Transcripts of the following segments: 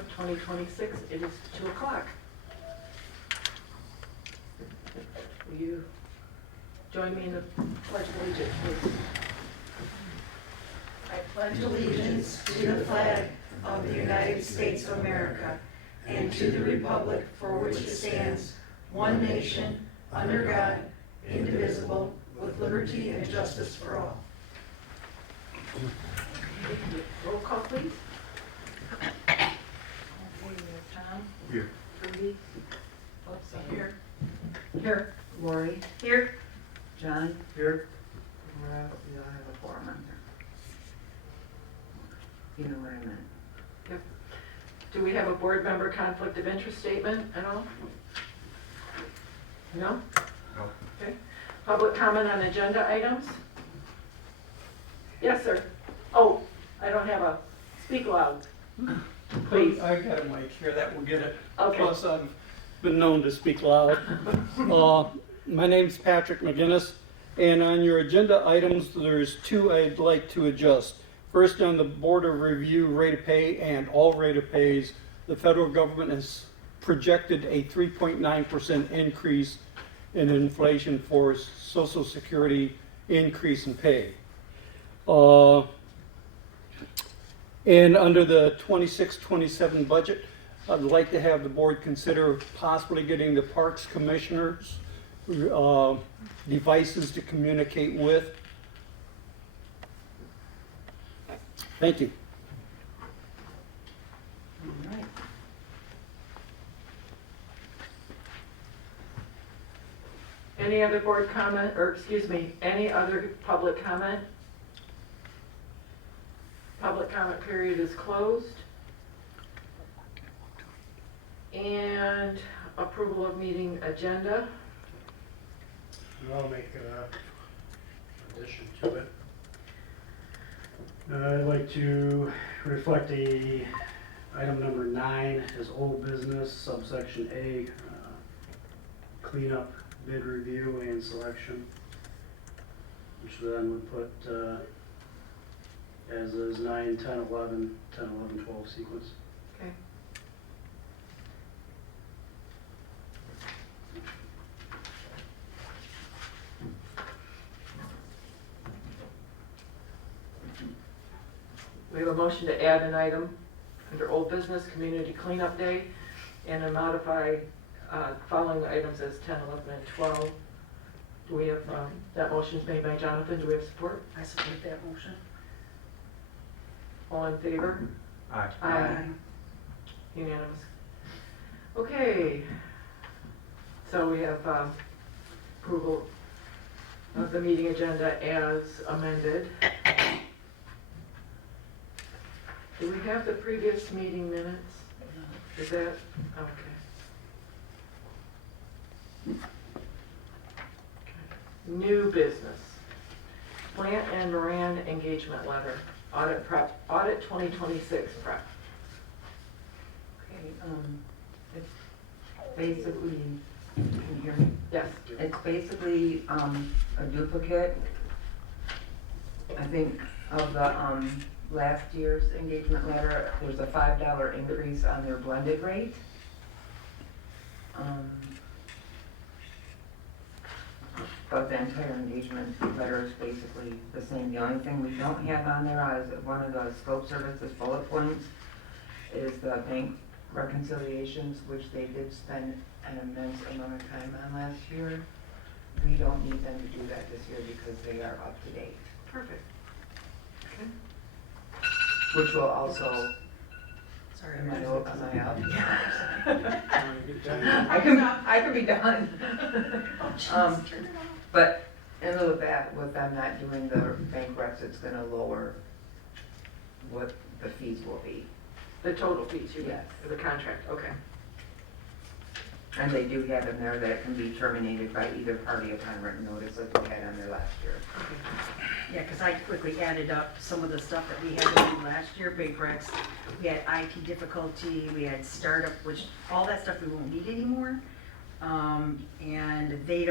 7th, 2026. It is 2 o'clock. Will you join me in the Pledge of Allegiance, please? I pledge allegiance to the flag of the United States of America and to the republic for which it stands, one nation, under God, indivisible, with liberty and justice for all. Roll call, please. Okay, we have Tom. Here. Rudy. Oops, here. Here. Lori. Here. John. Here. We don't have a forum on here. You know what I meant. Yep. Do we have a board member conflict of interest statement at all? No? No. Okay. Public comment on agenda items? Yes, sir. Oh, I don't have a, speak loud, please. I got a mic here that will get it. Okay. Plus, I've been known to speak loud. My name's Patrick McGinnis, and on your agenda items, there's two I'd like to adjust. First, on the Board of Review rate of pay and all rate of pays, the federal government has projected a 3.9% increase in inflation for Social Security increase in pay. And under the 26-27 budget, I'd like to have the board consider possibly getting the Parks Commissioners devices to communicate with. Thank you. All right. Any other board comment, or excuse me, any other public comment? Public comment period is closed. And approval of meeting agenda. I'll make an addition to it. I'd like to reflect item number 9 as old business, subsection A, cleanup, bid review, and selection, which then would put as is 9, 10, 11, 10, 11, 12 sequence. Okay. We have a motion to add an item under old business, community cleanup day, and to modify following items as 10, 11, and 12. Do we have, that motion is made by Jonathan, do we have support? I support that motion. All in favor? Aye. Aye. Unanimous. Okay, so we have approval of the meeting agenda as amended. Do we have the previous meeting minutes? Is that, okay. New business. Plante and Moran engagement letter. Audit prep, audit 2026 prep. Okay, it's basically, can you hear me? Yes. It's basically, a duplicate, I think, of the, last year's engagement letter. There's a $5 increase on their blended rate. But the entire engagement letter is basically the same. The only thing we don't have on there is one of the scope services bullet points is the bank reconciliations, which they did spend an immense amount of time on last year. We don't need them to do that this year because they are up to date, Perfect. Okay. which will also, Sorry, am I out? Yeah. I can be done. Oh, jeez, turn it off. But in lieu of that, with them not doing the bank recs, it's gonna lower what the fees will be. The total fees, you mean, Yes. for the contract, okay. And they do have in there that it can be terminated by either party upon written notice, like we had on there last year. Yeah, because I quickly added up some of the stuff that we had to do last year, big recs. We had IT difficulty, we had startup, which, all that stuff we won't need anymore. And they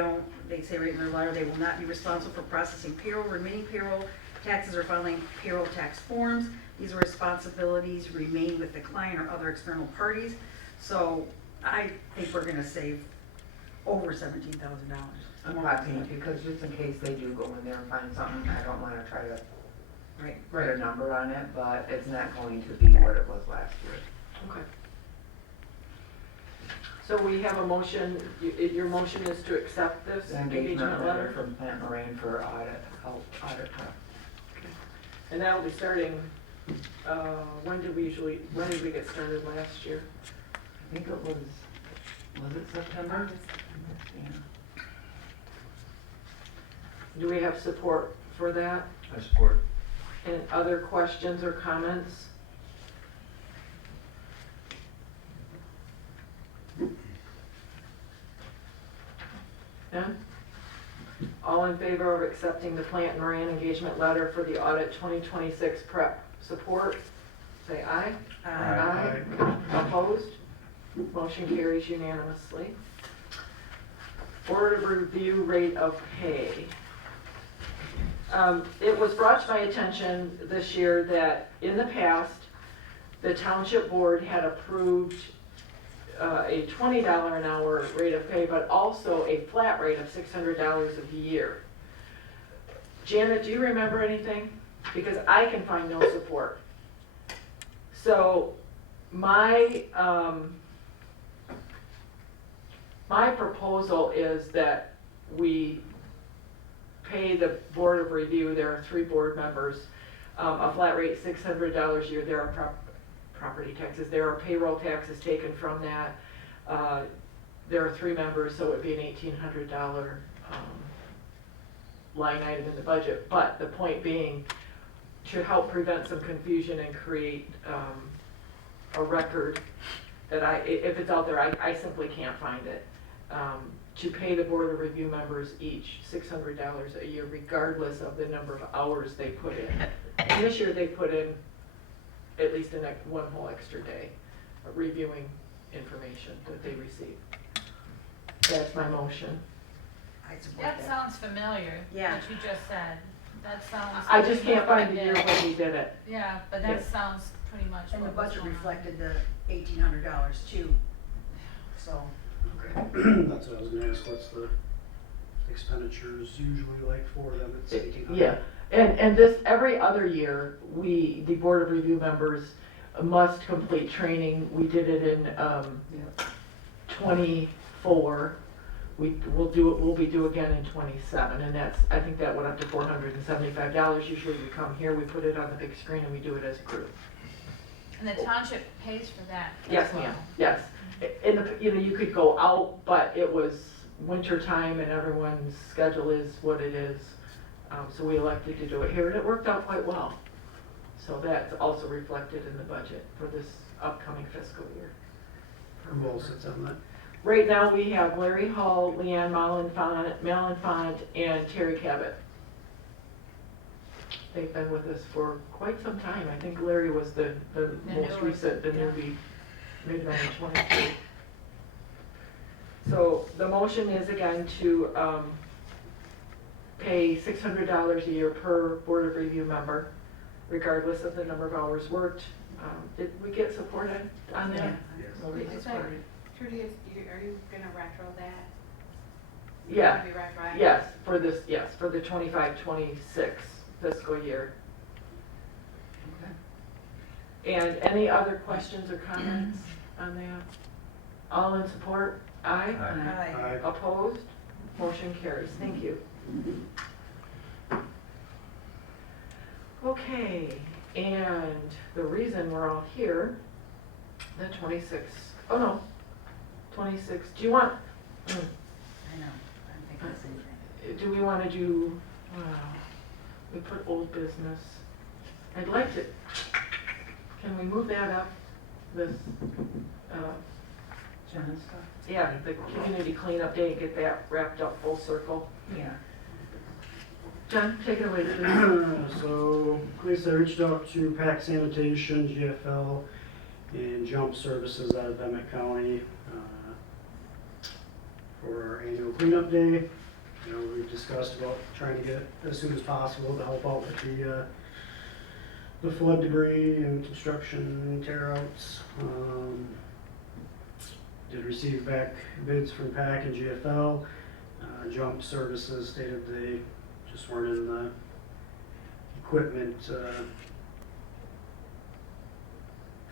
say right in their letter, they will not be responsible for processing payroll, remaining payroll, taxes or filing payroll tax forms. These responsibilities remain with the client or other external parties. So I think we're gonna save over $17,000. I'm watching it because just in case they do go in there and find something, I don't wanna try to Right. put a number on it, but it's not going to be what it was last year. Okay. So we have a motion, your motion is to accept this The engagement engagement letter letter? from Plante Moran for audit, audit. And that'll be starting, when did we get started last year? I think it was it September? Yeah. Do we have support for that? I support. And other questions or comments? None? All in favor of accepting the Plante Moran engagement letter for the audit 2026 prep support, say aye. Aye. Opposed? Motion carries unanimously. Board of Review rate of pay. It was brought to my attention this year that in the past, the Township Board had approved a $20 an hour rate of pay, but also a flat rate of $600 a year. Janet, do you remember anything? Because I can find no support. So my proposal is that we pay the Board of Review, there are 3 board members, a flat rate $600 a year. There are property taxes, there are payroll taxes taken from that. There are 3 members, so it would be an $1,800 line item in the budget. But the point being, to help prevent some confusion and create a record that if it's out there, I simply can't find it. To pay the Board of Review members each $600 a year, regardless of the number of hours they put in. And this year they put in at least one whole extra day of reviewing information that they received. That's my motion. I support That that. sounds familiar, Yeah. what you just said. That sounds. I just can't pretty find the much year what when we did it. Yeah, but Yeah. that sounds pretty much And the what was budget going on. reflected the $1,800 too. So, That's what I was gonna ask, what's the expenditures usually like for them? It's 1,800. Yeah, and this, every other year, the Board of Review members must complete training. We did it in 24. We'll be due again in 27, and I think that went up to $475. Usually we come here, we put it on the big screen, and we do it as a group. And the township pays for that as Yes, well. ma'am, yes. You could go out, but it was winter time and everyone's schedule is what it is. So we elected to do it here, and it worked out quite well. So that's also reflected in the budget for this upcoming fiscal year. Who else sits on that? Right now, we have Larry Hall, Leanne Malenfant, and Terry Cabot. They've been with us for quite some time. I think Larry was the most newest, recent, the yeah. newbie, maybe in 23. So the motion is again to pay $600 a year per Board of Review member, regardless of the number of hours worked. Did we get support on that? yeah. Yes. Nobody Is that- supported. Trudy, are you gonna retro that? Yeah. Gonna be retroactive? Yes, for the 25-26 fiscal year. And any other questions or comments on that? All in support? Aye. Aye. Aye. Opposed? Motion carries. Thank you. Okay, and the reason we're all here, the 26, oh no, 26, do you want, I know, I'm thinking the same thing. do we want to do, we put old business. I'd like to, can we move that up, this, John stuff? yeah, the community cleanup day, get that wrapped up full circle. Yeah. John, take it away, please. So, Lisa reached out to PAC Sanitation, GFL, and Jump Services out of Emmett County for our annual cleanup day. You know, we've discussed about trying to get it as soon as possible to help out with the flood debris and construction tear outs. Did receive back bids from PAC and GFL. Jump Services stated they just weren't in the equipment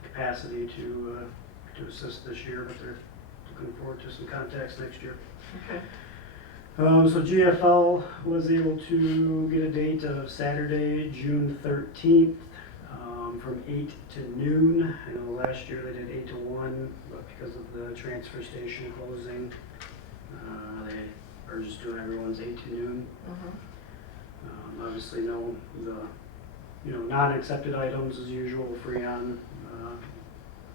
capacity to assist this year, but they're looking forward to some contacts next year. Okay. So GFL was able to get a date of Saturday, June 13th, from 8 to noon. I know last year they did 8 to 1, but because of the transfer station closing, they are just doing everyone's 8 to noon. Obviously, non-accepted items as usual, Freon,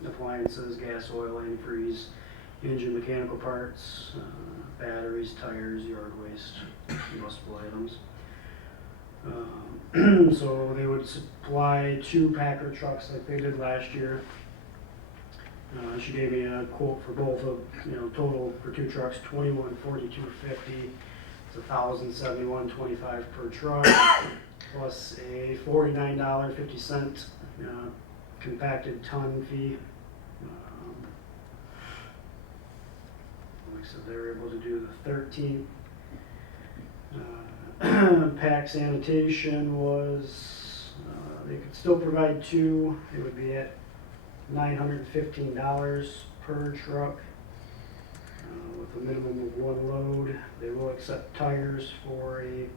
appliances, gas, oil, antifreeze, engine mechanical parts, batteries, tires, yard waste, combustible items. So they would supply 2 Packer trucks like they did last year. She gave me a quote for both of, total for 2 trucks, $21,4250. It's $1,071.25 per truck, plus a $49.50 compacted ton fee. Like I said, they were able to do the 13th. PAC sanitation was, they could still provide 2. It would be at $915 per truck with a minimum of 1 load. They will accept tires for a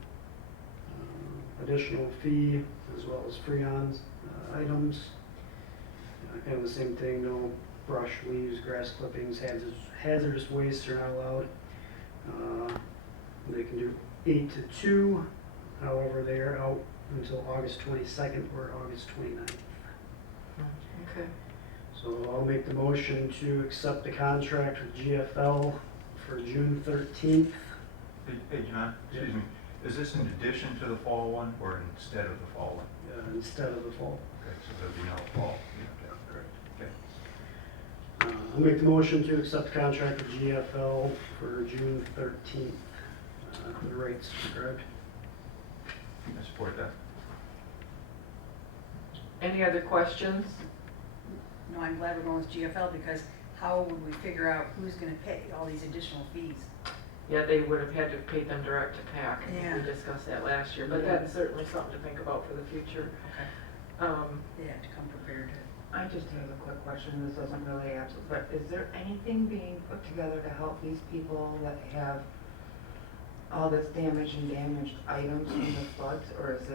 additional fee as well as Freon's items. Kind of the same thing, no brush, leaves, grass clippings, hazardous wastes are not allowed. They can do 8 to 2, however they are out until August 22nd or August 29th. Okay. So I'll make the motion to accept the contract with GFL for June 13th. Hey, John, excuse me, is this in addition to the fall one or instead of the fall one? Instead of the fall. Okay, so there'll be no fall. Yeah, correct. Okay. I'll make the motion to accept the contract with GFL for June 13th. For the rates described. I support that. Any other questions? No, I'm glad we're going with GFL because how would we figure out who's gonna pay all these additional fees? Yeah, they would have had to pay them direct to PAC. Yeah. We discussed that last year, but Yeah. that's certainly something to think about for the future. Okay. They have to come prepared. I just have a quick question, this doesn't really answer, but is there anything being put together to help these people that have all this damaged items from the floods, or is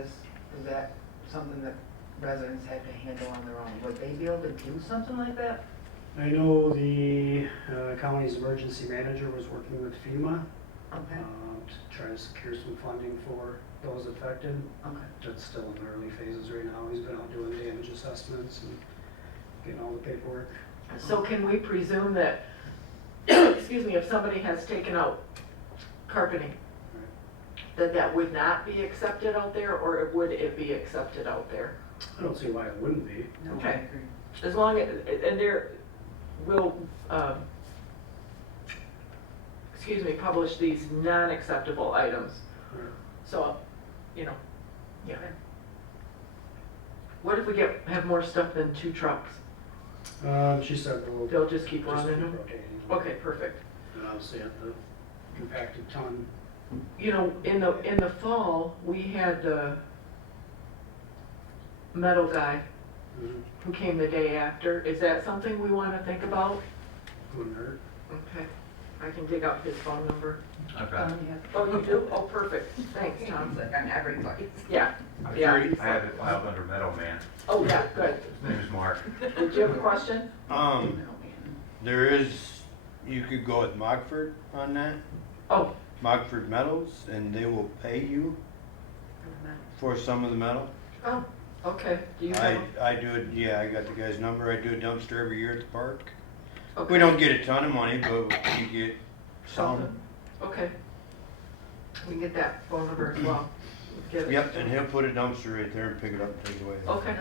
that something that residents had to handle on their own? Would they be able to do something like that? I know the county's emergency manager was working with FEMA Okay, to try to secure some funding for those affected. okay. That's still in the early phases right now. He's been out doing damage assessments and getting all the paperwork. So can we presume that, excuse me, if somebody has taken out carpeting, that would not be accepted out there, or would it be accepted out there? I don't see why it wouldn't be. No, I Okay. agree. As long as, and there will, excuse me, publish these non-acceptable items. So, yeah. What if we have more stuff than 2 trucks? She said They'll just keep just running keep them? rotating. Okay, perfect. And obviously at the compacted ton. In the fall, we had the metal guy who came the day after. Is that something we want to think about? Wouldn't hurt. Okay, I can dig up his phone number. I've got it. Oh, you do? Oh, perfect. Thanks, Tom. Like on everybody. Yeah. I'm Yeah. sure I have it filed under Meadow Man. Oh, yeah, good. His name is Mark. Did you have a question? There is, you could go with Mogford on that, Oh, Mogford Metals, and they will pay you for some of the metal. oh, okay. Do you have? I do it, yeah, I got the guy's number, I do a dumpster every year at the park. Okay. We don't get a ton of money, but you get some. Okay. We can get that phone number as well. Get it. Yep, and he'll put a dumpster right there and pick it up and take it away. Okay,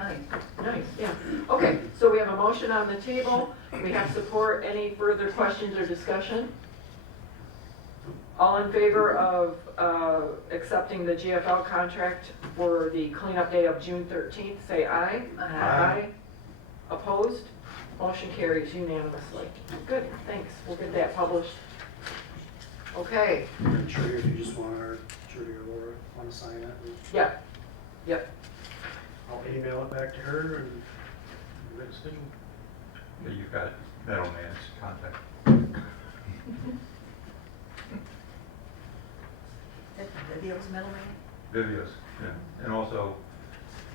nice, yeah. Okay, so we have a motion on the table. We have support. Any further questions or discussion? All in favor of accepting the GFL contract for the cleanup day of June 13th, say aye. Aye. Opposed? Motion carries unanimously. Good, thanks. We'll get that published. Okay, Trigger, if you just want our Trigger Laura want to sign it, yep, yep. I'll email it back to her and get it scheduled. Yeah, you've got Meadowman's contact. Video's middleman? Videos, yeah. And also,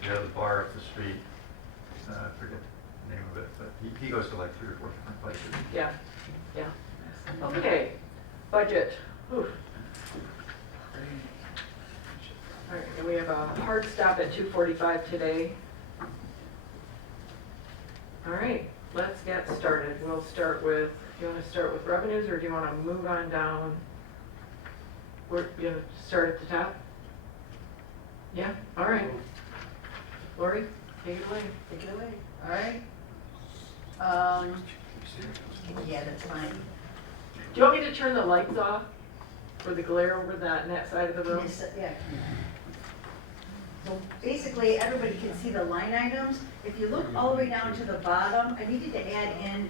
the other bar up the street, I forget the name of it, but he goes to like 3 or 4 different places. Yeah, yeah. Okay, budget. Whew. All right, and we have a hard stop at 2:45 today. All right, let's get started. We'll start with, do you want to start with revenues or do you want to move on down? We're going to start at the top? Yeah, all right. Lori, take it away. Take it away. All right. Yeah, that's fine. Do you want me to turn the lights off for the glare over that side of the room? Yes, yeah. So basically, everybody can see the line items. If you look all the way down to the bottom, I needed to add in,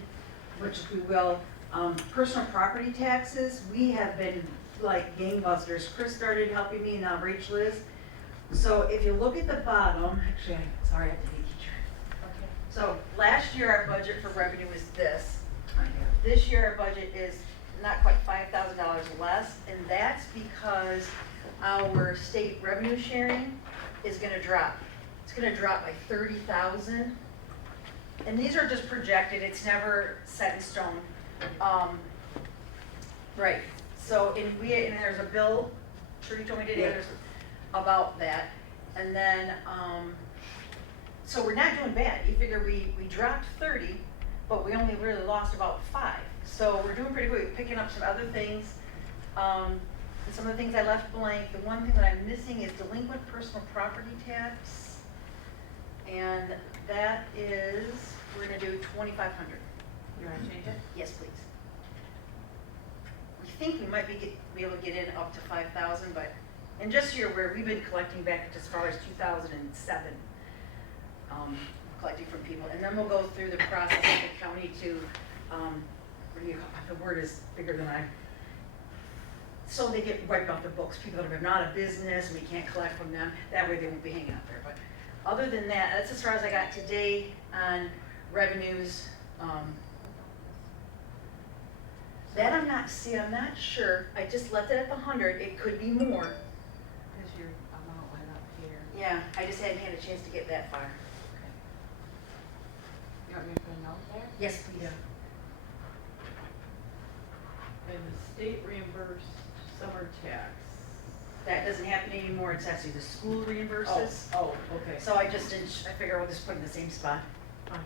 which we will, personal property taxes. We have been like gangbusters. Chris started helping me, now Rachel is. So if you look at the bottom, actually, sorry, I have to be a teacher. Okay. So last year, our budget for revenue was this. This year, our budget is not quite $5,000 less, and that's because our state revenue sharing is gonna drop. It's gonna drop by 30,000. And these are just projected, it's never set in stone. Right, so, and there's a bill, Trudy told me today, there's about that. And then, so we're not doing bad. You figure we dropped 30, but we only really lost about 5. So we're doing pretty good. We're picking up some other things. And some of the things I left blank. The one thing that I'm missing is delinquent personal property tax. And that is, we're gonna do 2,500. You wanna change it? Yes, please. We think we might be able to get in up to 5,000, but, and just so you're aware, we've been collecting back as far as 2007, collecting from people. And then we'll go through the process of the county to, what do you call it? The word is bigger than I. So they get wiped off the books, people that are not a business, and we can't collect from them. That way they won't be hanging out there. But other than that, that's as far as I got today on revenues. That I'm not sure. I just left it at the 100. It could be more. Because your amount went up here. Yeah, I just hadn't had a chance to get that far. You want me to put a note there? Yes, please. And the state reimbursed summer tax. That doesn't happen anymore. It's actually the school reimburses. Oh, okay. So I just didn't, I figure I'll just put it in the same spot. Fine.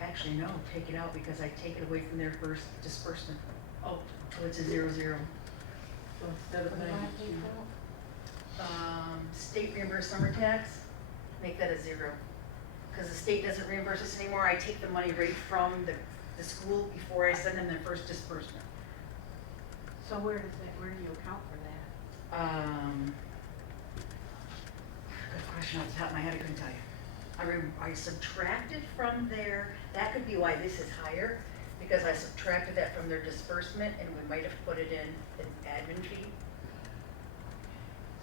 Actually, no, take it out because I take it away from their first disbursement. Oh, So it's a 0, 0. so instead of What do I 92. think State reimbursed summer tax, make that a 0. Because the state doesn't reimburse us anymore. I take the money right from the school before I send them their first disbursement. So where do you account for that? Good question off the top of my head, I couldn't tell you. I subtracted from their, that could be why this is higher, because I subtracted that from their disbursement and we might have put it in an admin fee.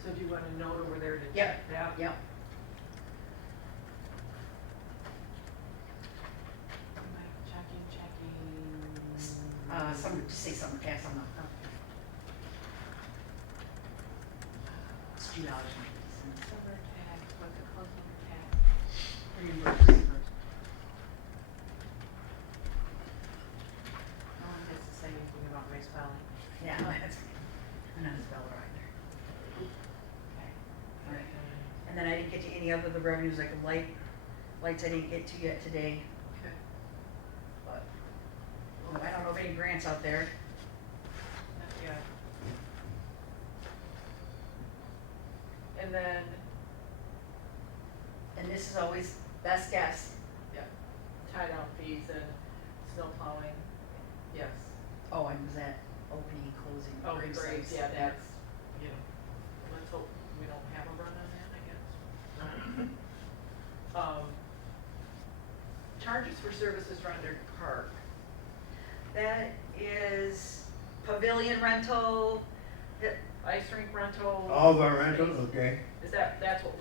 So do you want a note over there to Yep. check that? Yep. Checking. Some, just say summer tax on the, it's $2. Summer tax, what's the closing tax? Reimbursed. No one gets to say anything about my spelling. Yeah, that's, I'm not a speller either. Okay. Alright. And then I didn't get to any other of the revenues, like lights I didn't get to yet today. Okay. But, I don't know of any grants out there. Not yet. And then, And this is always best guess. yeah, tie down fees and snow plowing, yes. Oh, and was that opening, closing? Oh, grave great, sites? yeah, that's, you know, let's hope we don't have a run on that, I guess. Charges for services rendered park. That is pavilion rental, Ice rink rental. All of our rentals, okay. Is that's what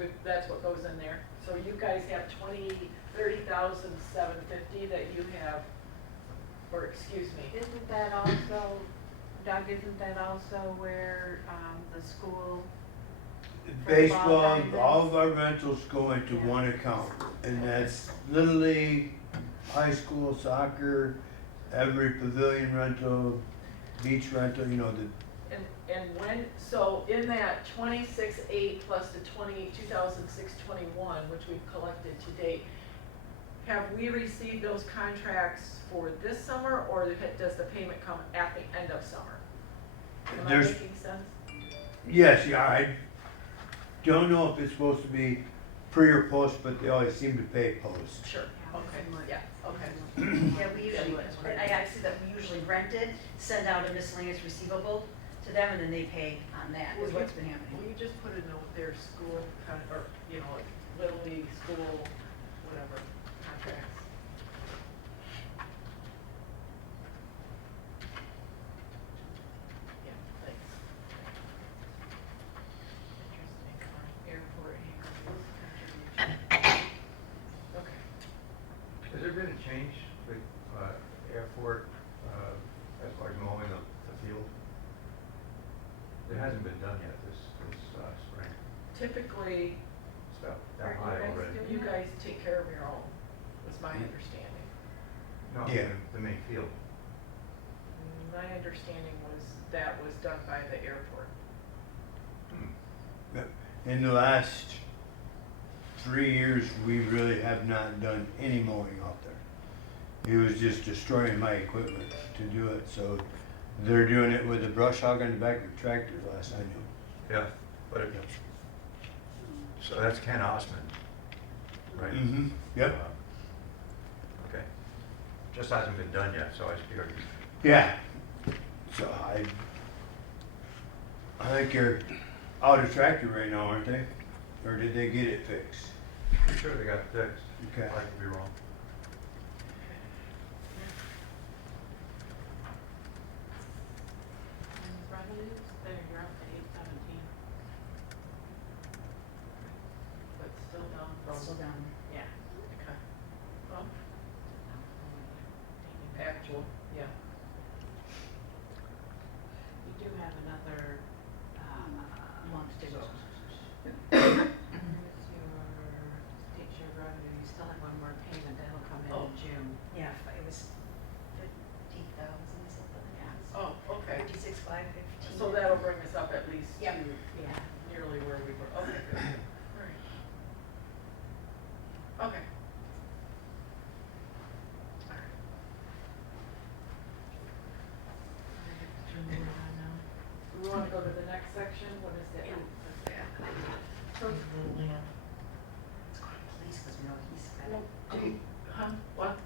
goes in there? So you guys have 30,750 that you have, or excuse me. Isn't that also, Doug, isn't that also where, the school, Baseball, all of our rentals go into one account, and that's Little League, high school, soccer, every pavilion rental, beach rental, you know, And when, so in that 26,800 plus the 2,621, which we've collected to date, have we received those contracts for this summer, or does the payment come at the end of summer? Am I There's- making sense? yes, yeah, I don't know if it's supposed to be pre or post, but they always seem to pay post. Sure, okay, yeah, okay. yeah, we usually, I see that we usually rent it, send out a miscellaneous receivable to them, and then they pay on that, is what's been happening. Will you just put a note there, school, or, you know, Little League, school, whatever, contracts? Yeah, thanks. Interesting, airport, contribution. Okay. Has there been a change with airport, as like mowing the field? It hasn't been done yet this spring. Typically, It's about are that high already. you guys take care of your own, was my understanding. No, Yeah. the main field. My understanding was that was done by the airport. Hmm. In the last 3 years, we really have not done any mowing out there. It was just destroying my equipment to do it, so they're doing it with a brush hog on the back of the tractor, last I knew. Yeah, but it, so that's Ken Osmond, right? Mm-hmm, yep, Okay. Just hasn't been done yet, so I figured. yeah. So I think you're out of tractor right now, aren't they? Or did they get it fixed? I'm sure they got it fixed. Okay. I could be wrong. and revenues, there, you're up to 817. But still down from. Still down. Yeah, okay. Well, actual, yeah. You do have another, Month to go. here's your teacher revenue, you still have one more payment, that'll come in Oh. June. Yeah, it was 50,000 something, yeah. Oh, okay. 56,515. So that'll bring us up at least to Yep. Yeah. nearly where we were. Okay, good. All right. Okay. All right. Turn it on now. Do we want to go to the next section? What is that? Yeah. It's going to police, because we know he's got it. Do you, huh? What?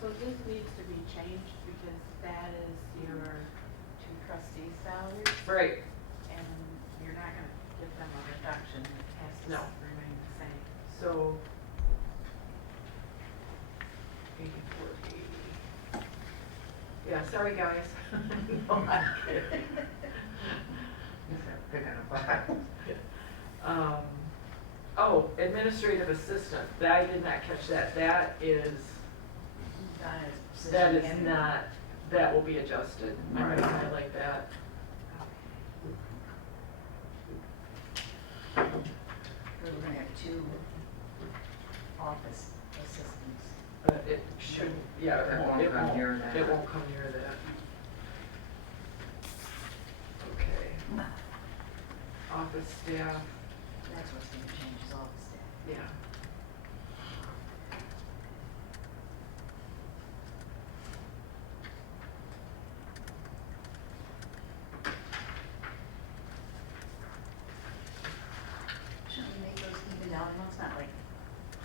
So this needs to be changed because that is your two trustees' salaries, Right. and you're not gonna give them a reduction, it has to No. remain the same. So. 84, 80. Yeah, sorry, guys. No, I'm kidding. Pick on a file. Oh, administrative assistant, I did not catch that. That is not, that will be adjusted. I'm gonna highlight that. We're gonna have 2 office assistants. It shouldn't, yeah, It won't come near that. It won't come near that. Okay. Office staff, That's what's gonna change, is office staff. yeah. Shouldn't we make those even down amounts, not like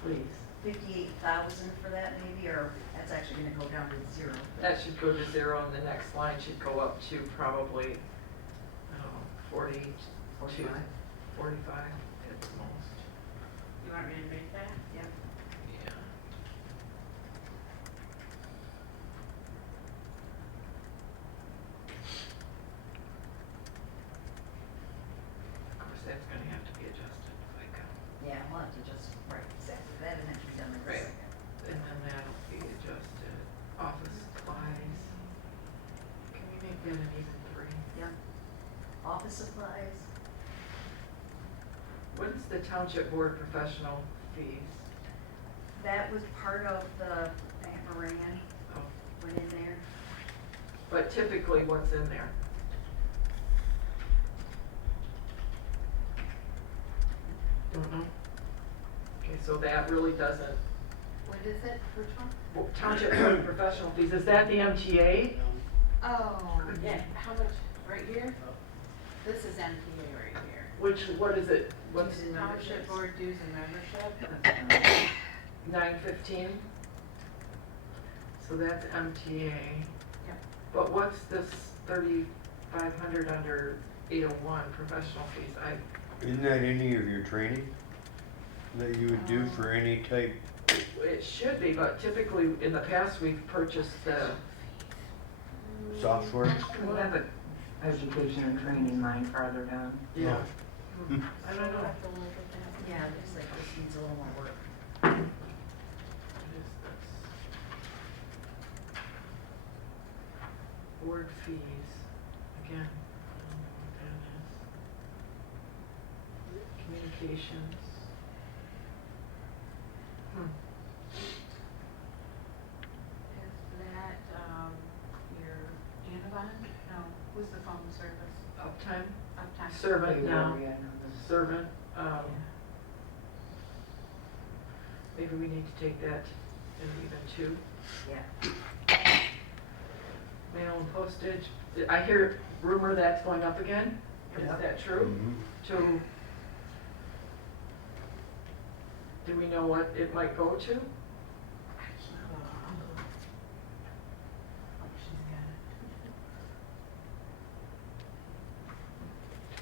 Please. 58,000 for that maybe, or that's that's actually gonna go down to 0. That should go to 0, and the next line should go up to probably, I don't know, 42, 45. 45 at the most. You want me to make that? Yep. Yeah. Of course, that's gonna have to be adjusted, like, Yeah, we'll have to just, right, exactly, that and that should be done in a Right. second. and then that'll be adjusted. Office supplies. Can we make that an even 3? Yep. Office supplies, What is the township board professional fees? that was part of the Moran, Oh, went in there. but typically what's in there? Don't know. Okay, so that really doesn't, What is it, which one? well, township board professional fees, is that the MTA? Oh, yeah, how much, right here? This is MTA right here. What is it? What's Dues and Township memberships. board dues and membership. 915? So that's MTA. Yep. But what's this 3,500 under 801 professional fees? Isn't that any of your training that you would do for any type? It should be, but typically in the past, we've purchased the, Software? We have a education and training line farther down. yeah. Hmm. I don't know. Have to look at that. Yeah, it looks like this needs a little more work. What is this? Board fees, again, I don't know what that is. Communications. Is that, your Anavon? No, who's the phone service? Uptime, Uptime. servant now, Yeah, I know this. servant, maybe we need to take that in even 2. Yeah. Mail and postage, I hear rumor that's going up again, is Yep. that true? Mhm. To, do we know what it might go to? Oh, she's got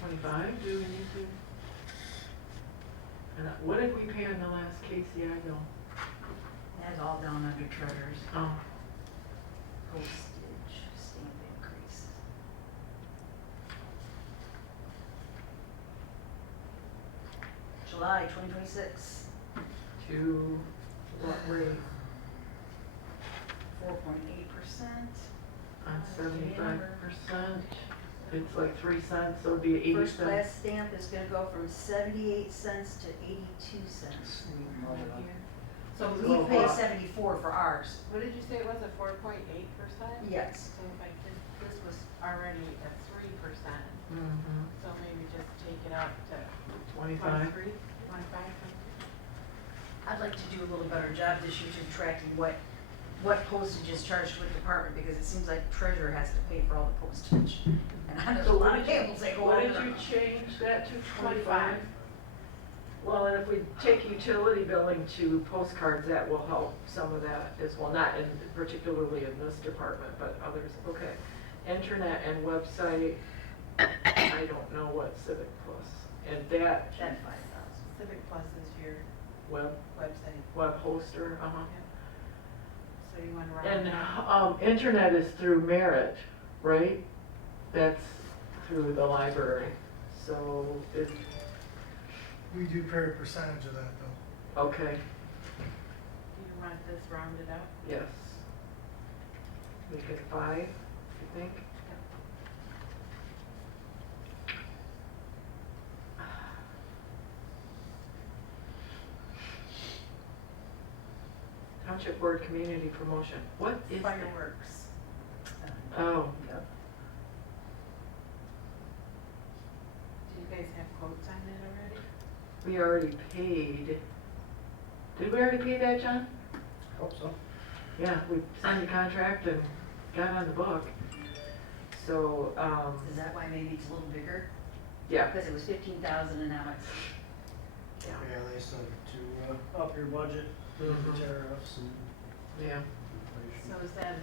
it. 25, do we need to? And what did we pay on the last KCI bill? That's all down under treasures. Oh, Postage, stamp increase. July 2026, to what rate? 4.8%. On 75%, it's like 3 cents, so it'd be 80 First cents. class stamp is gonna go from 78 cents to 82 cents. Right here. So It's a we little pay lot. 74 for ours. What did you say it was, a 4.8%? Yes. So if I did, this was already at 3%, Mm-hmm, so maybe just take it up to 25. 23, 25. I'd like to do a little better job this year to tracking what postage is charged with department, because it seems like treasurer has to pay for all the postage. And there's a So lot of tables that go What over. did you change that to, 25? Well, and if we take utility billing to postcards, that will help some of that as well, not in, particularly in this department, but others, okay. Internet and website, I don't know what Civic Plus, and that, That 5,000. Civic Plus is your web, website. web hoster, So you want to round And, that? internet is through Merit, right? That's through the library, so it, We do pay a percentage of that though. okay, Do you want this rounded up? yes. Make it 5, you think? Township Board Community Promotion, what is that? Fireworks. Oh, Yep. Do you guys have quotes on that already? we already paid. Did we already pay that, John? Hope so. Yeah, we signed the contract and got on the book. So, Is that why maybe it's a little bigger? yeah, Because it was 15,000 and now it's, yeah, Yeah, they said to up your budget, Mhm. tariffs and yeah. So is that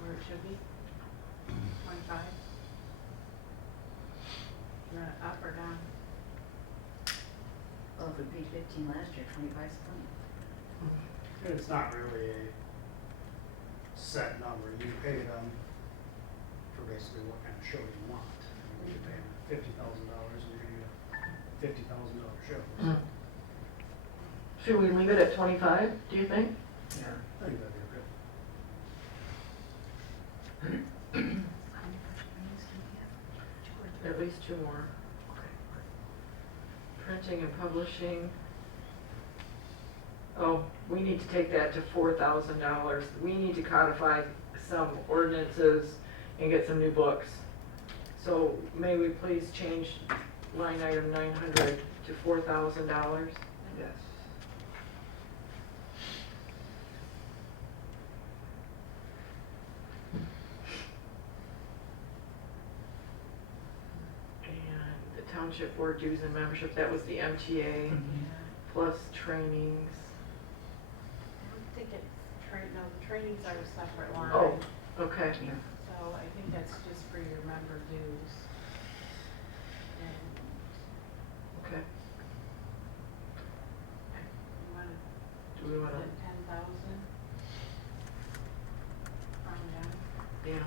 where it should be? 25? You want it up or down? Well, if we paid 15 last year, 25 is plenty. It's not really a set number. You pay them for basically what kind of show you want. You pay them $50,000 and you're gonna get $50,000 shows. Should we leave it at 25, do you think? Yeah. I think that'd be good. At least 2 more. Printing and publishing. Oh, we need to take that to $4,000. We need to codify some ordinances and get some new books. So may we please change line item 900 to $4,000? Yes. And the township board dues and membership, that was the MTA, plus trainings. I don't think it's, no, the trainings are a separate line. Oh, okay. So I think that's just for your member dues. And Okay. you want to Do we want put to? 10,000? Round down. Yeah,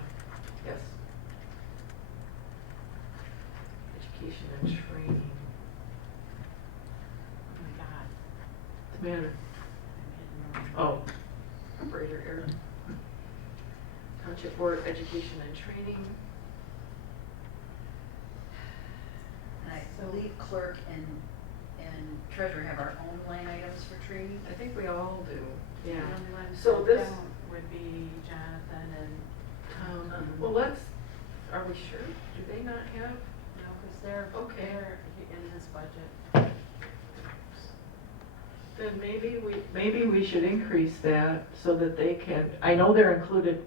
yes. Education and training. Oh my God. What's the matter? I'm hitting the Oh, wrong. operator error. Township board education and training. And I believe clerk and treasurer have our own line items for training. I think we all do, The yeah. only ones So that this, don't would be Jonathan and, well, are we sure? Do they not have? no, because they're in this budget. Then maybe we should increase that so that they can, I know they're included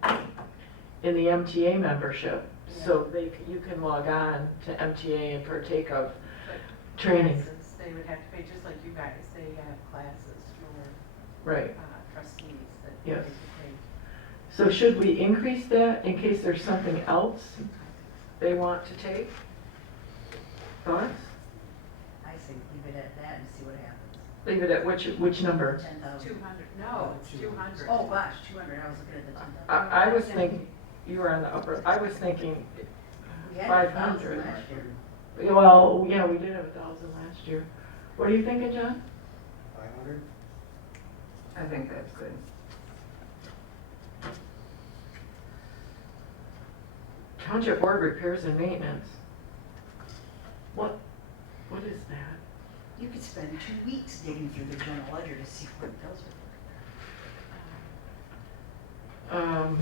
in the MTA membership. So you can log on to MTA and partake of But training. classes, they would have to pay, just like you guys, they have classes for Right. trustees that Yes. they could take. So should we increase that in case there's something else they want to take? Thoughts? I say leave it at that and see what happens. Leave it at which number? 10,000. 200, no, it's 200. Oh, gosh, 200, I was looking at the 10,000. I was thinking, you were on the upper, I was thinking We had 500. 1,000 last year. Well, yeah, we did have 1,000 last year. What are you thinking, John? 500? I think that's good. Township board repairs and maintenance. What is that? You could spend 2 weeks digging through the journal ledger to see what those are.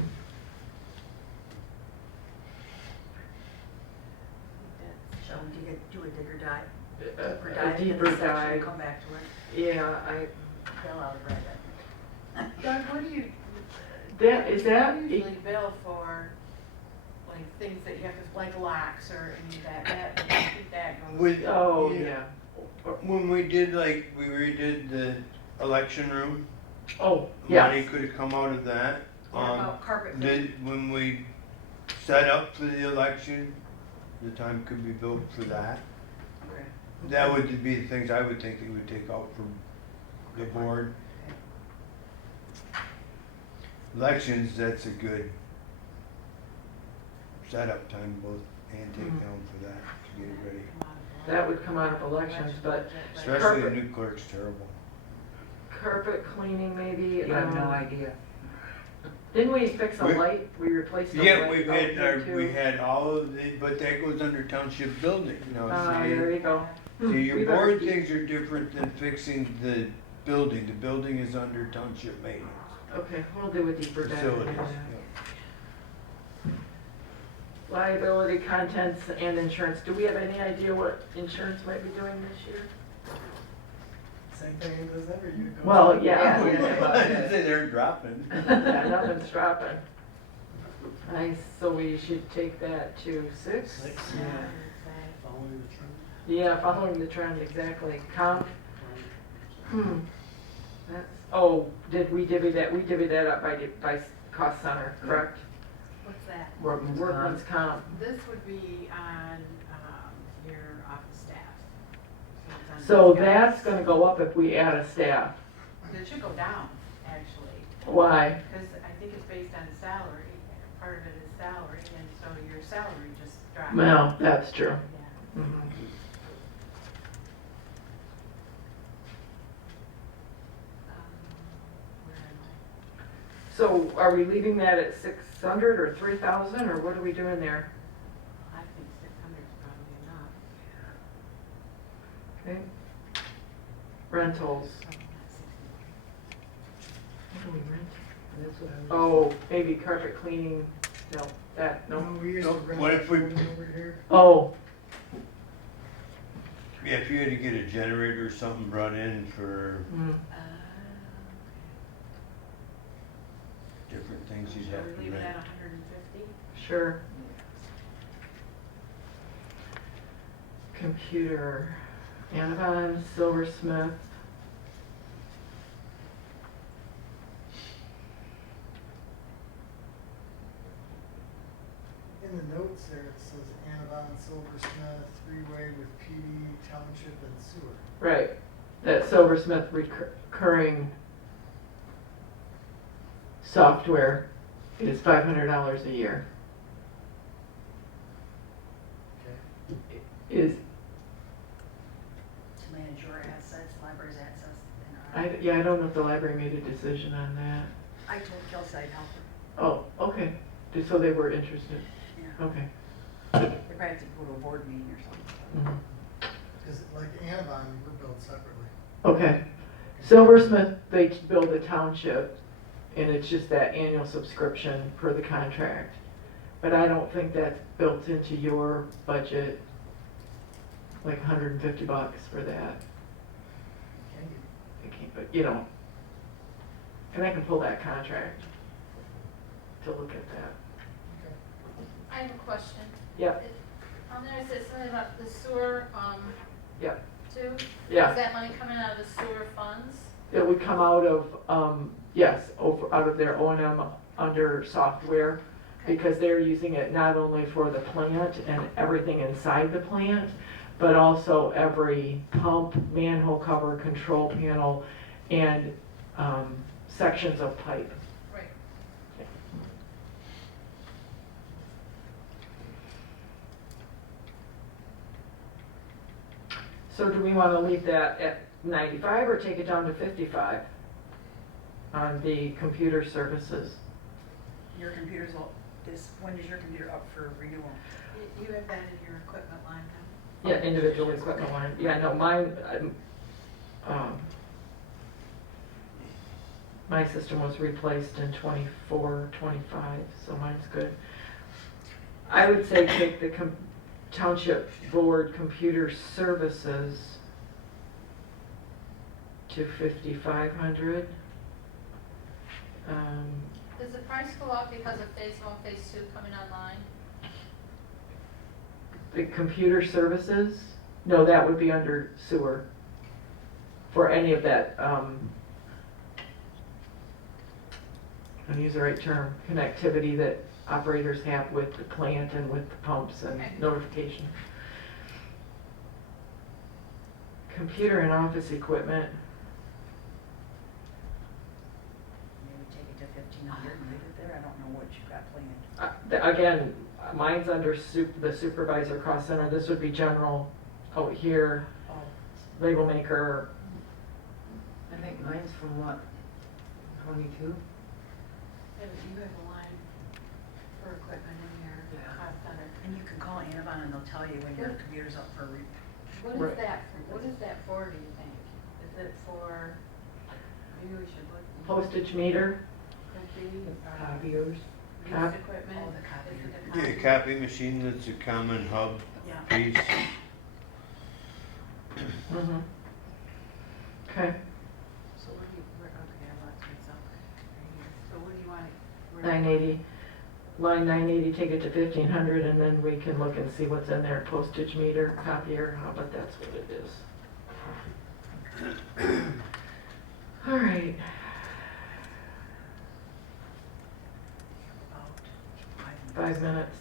Shall we do a digger dive? A deeper into the section, dive. Come back to it. Yeah, Bill, I would read that. Doug, what do you, is that, you usually bill for, like, things that you have to, like locks or any of that, I think that goes. With, oh, yeah. When we did, like, we redid the election room, Oh, money yes. could have come out of that. What about carpet Then, when we set up for the election, the time could be billed for that. Okay. That would be the things I would think it would take out from the board. Elections, that's a good setup time, both and take down for that, to get it ready. That would come out of elections, but Especially Carpet. the new clerk's terrible. carpet cleaning maybe. You have no idea. Didn't we fix a We- light? We replaced a Yeah, light we've out had, there, too. we had all of the, but that goes under township building, you know, There you go. see, your We better board keep- things are different than fixing the building is under township maintenance, Okay, we'll do a deeper dive. facilities. into that. yeah. Liability, contents, and insurance. Do we have any idea what insurance might be doing this year? Same thing it does every year. don't it? Well, yeah. I'd say they're dropping. Yeah, nothing's dropping. Nice, so we should take that to 6? 6, Yeah, yeah. exactly. Following the trend. Yeah, following the trend, exactly. Comp, that's, we divvied that up by cost center, correct? What's that? Workman's comp. This would be on, your office staff. It's on So these guys. that's gonna go up if we add a staff. It should go down, actually, Why? because I think it's based on salary. Part of it is salary, and so your salary just dropped. Well, that's true. Yeah. Mhm. Where am I? So are we leaving that at 600 or 3,000, or what are we doing there? I think 600 is probably enough. Okay. Rentals. So not 60. What do we rent? That's what I was. Oh, maybe carpet cleaning, no, that, no. We used to Nope. rent What that if we- building over here. Oh, Yeah, if you had to get a generator or something brought in for mm, different things, you'd Should have we to leave it at rent. 150? sure. Computer, Anavon, Silversmith. In the notes there, it says Annabelle Silversmith, three-way with PD, Township, and Sewer. Right, that Silversmith recurring software is $500 a year. Okay. Is, To manage your assets, library's assets, and I don't know if the library made a decision on that. I told Kelsey I'd help her. Oh, okay, so they were interested, Yeah. okay. They probably have to go to a board meeting or something. Mhm. Because like Annabelle, we're billed separately. Okay, Silversmith, they build a township, and it's just that annual subscription per the contract. But I don't think that's built into your budget, like $150 for that. Can you? I can't, but, you know, and I can pull that contract to look at that. Okay. I have a question. Yeah, On there it says something about the sewer, yeah, too? yeah. Is that money coming out of the sewer funds? It would come out of, yes, out of their O&M under software, because they're using it not only for the plant and everything inside the plant, but also every pump, manhole cover, control panel, and sections of pipe. Right. So do we want to leave that at 95 or take it down to 55 on the computer services? Your computer's all, when is your computer up for renewal? You have that in your equipment line now? Yeah, individual equipment line. Yeah, no, mine, my system was replaced in 24, 25, so mine's good. I would say take the Township Board Computer Services to 5,500. Does the price go up because of phase 1, phase 2 coming online? The computer services, no, that would be under sewer. For any of that, I'll use the right term, connectivity that operators have with the plant and with the pumps and Okay. notification. Computer and office equipment, Maybe take it to 1,500 and leave it there, I don't know what you've got planned. again, mine's under the supervisor cost center, this would be general out here, Oh, label maker, I think mine's from what, 22? Yeah, but you have a line for equipment in your Yeah. cost center. and you can call Annabelle and they'll tell you when your computer's up for What Right. is that for, what is that for, do you think? Is it for, maybe we should look. postage meter, Could be, Copiers. Cop- used equipment. Oh, the copier. Is it a Yeah, copy? copy machine, that's a common hub Yeah. piece. mhm. Okay, So what do you, okay, I lost myself right here. So what do you want? 980, line 980, take it to 1,500, and then we can look and see what's in there, postage meter, copier, how about that's what it is. All right. 5 minutes.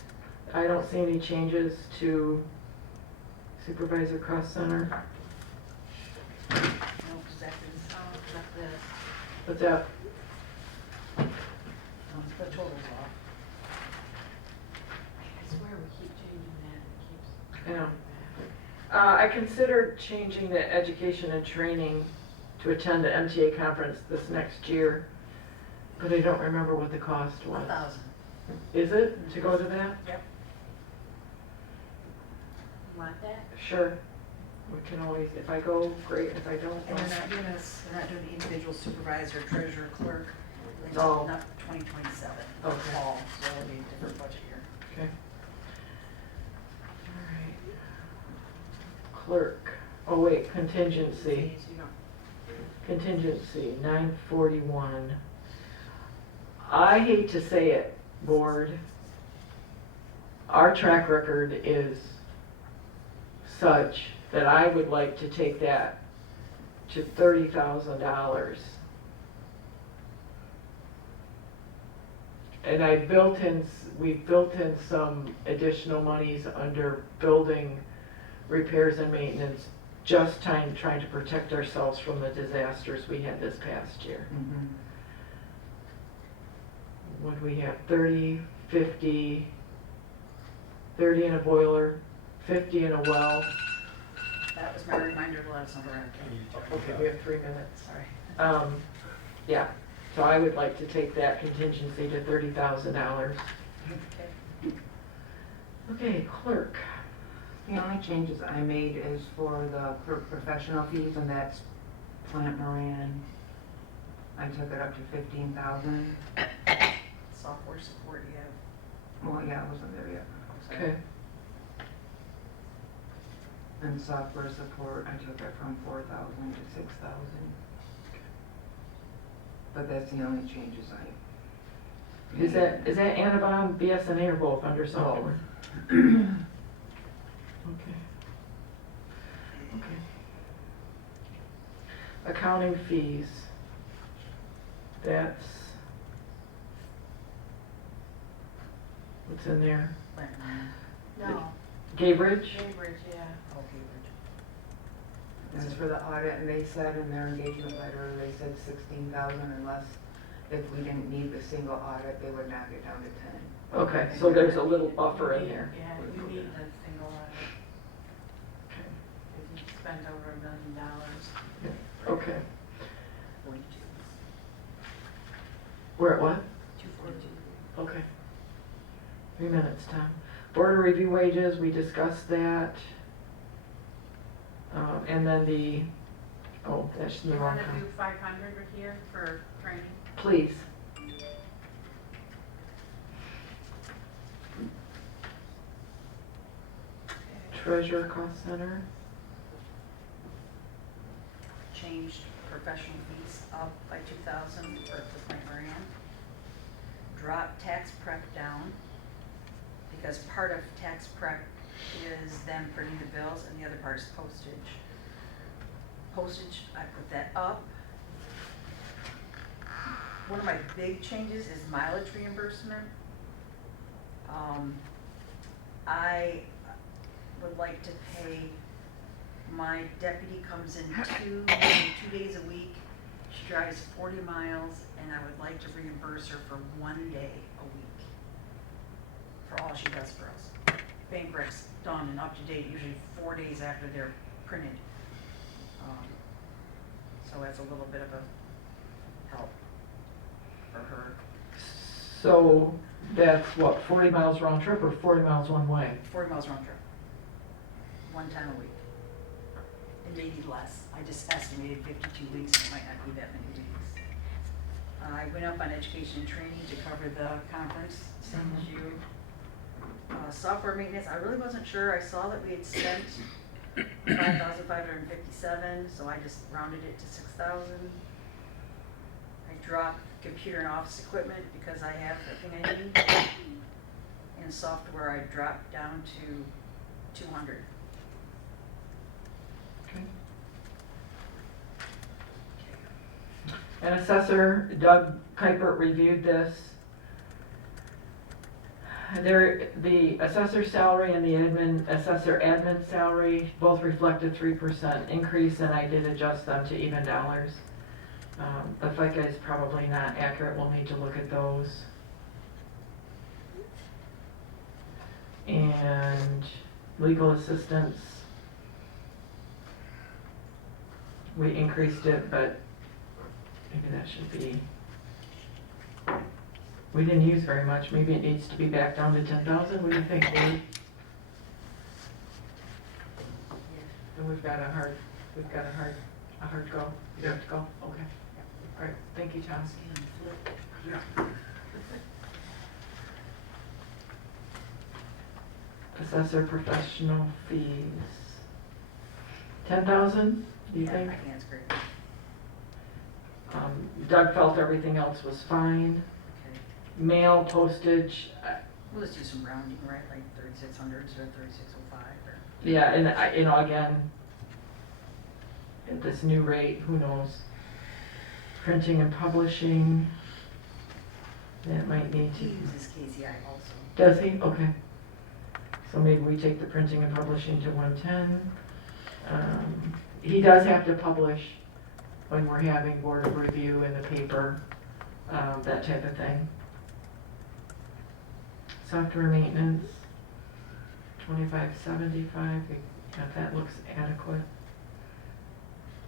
I don't see any changes to supervisor cost center. No, exactly, not this. What's that? The total's off. I swear we keep changing that, it keeps. Yeah. I considered changing the education and training to attend the MTA conference this next year, but I don't remember what the cost was. 1,000. Is it to go to that? Yep. Want that? Sure. We can always, if I go, great, if I don't, And well, they're not doing this, they're not doing the individual supervisor, treasurer, clerk, Oh. until not 2027. Okay. Fall, so it'll be a different budget year. okay. All right. Clerk, oh wait, contingency. So you don't- Contingency, 941. I hate to say it, board. Our track record is such that I would like to take that to $30,000. And we've built in some additional monies under building repairs and maintenance, just trying to protect ourselves from the disasters we had this past year. Mhm. What do we have, 30, 50, 30 in a boiler, 50 in a well? That was my reminder to let us know around. Okay, we have 3 minutes. Sorry. Yeah, so I would like to take that contingency to $30,000. Okay. Okay, clerk. The only changes I made is for the professional fees, and that's Plant Moran. I took it up to 15,000. Software support you have. Well, yeah, I wasn't there yet. Okay. And software support, I took it from 4,000 to 6,000. But that's the only changes I. Is that Annabon, BSNA, or both under software? Okay. Okay. Accounting fees. That's, what's in there? No, Gaybridge? Cambridge, yeah. Okay, That's for the audit, and they said in their engagement letter, they said 16,000 unless, if we didn't need the single audit, they would knock it down to 10. Okay, so there's a little buffer in there. Yeah, you need the single audit, Okay. if you spend over $1 million. Okay. 42. We're at what? 242. Okay. 3 minutes, Tom. Board of review wages, we discussed that. And then that's the You wrong wanna count. do 500 here for training? Please. Treasurer cost center. Changed professional fees up by 2,000 for the Plant Moran. Dropped tax prep down, because part of tax prep is them printing the bills and the other part is postage. Postage, I put that up. One of my big changes is mileage reimbursement. I would like to pay, my deputy comes in 2 days a week. She drives 40 miles, and I would like to reimburse her for 1 day a week for all she does for us. Bank recs done and up to date, usually 4 days after they're printed. So that's a little bit of a help for her. So that's what, 40 miles round trip or 40 miles one way? 40 miles round trip. 1 time a week. It may be less. I just estimated 52 weeks, it might not be that many weeks. I went up on education and training to cover the conference, same as you. Software maintenance, I really wasn't sure. I saw that we had spent 5,557, so I just rounded it to 6,000. I dropped computer and office equipment because I have everything I need. And software, I dropped down to 200. Okay. And assessor Doug Kuipert reviewed this. The assessor salary and the assessor admin salary both reflect a 3% increase, and I did adjust them to even dollars. The FICA is probably not accurate, we'll need to look at those. And legal assistance, we increased it, but maybe that should be, we didn't use very much, maybe it needs to be back down to 10,000, what do you think, Lee? And we've got a hard go, you have to go, okay. All right, thank you, Tom. Assessor professional fees. 10,000, do you think? My hand's great. Doug felt everything else was fine. Okay. Mail, postage, We'll just do some rounding, right, like 3,600 instead of 3,605 or? yeah, and again, at this new rate, who knows? Printing and publishing, that might need He to. uses KCI also. Does he? Okay. So maybe we take the printing and publishing to 110. He does have to publish when we're having board of review in the paper, that type of thing. Software maintenance, 2575, if that looks adequate.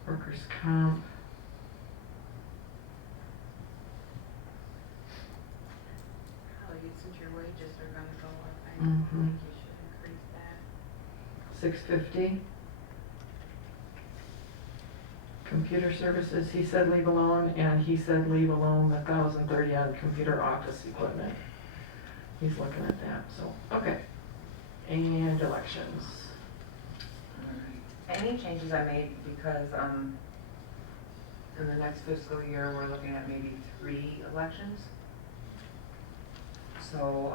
Workers' comp. Probably since your wages are gonna go up, I Mhm. think you should increase that. 650. Computer services, he said leave alone, and he said leave alone the 1,030 on computer office equipment. He's looking at that, so, okay. And elections. Any changes I made because, in the next fiscal year, we're looking at maybe 3 elections. So,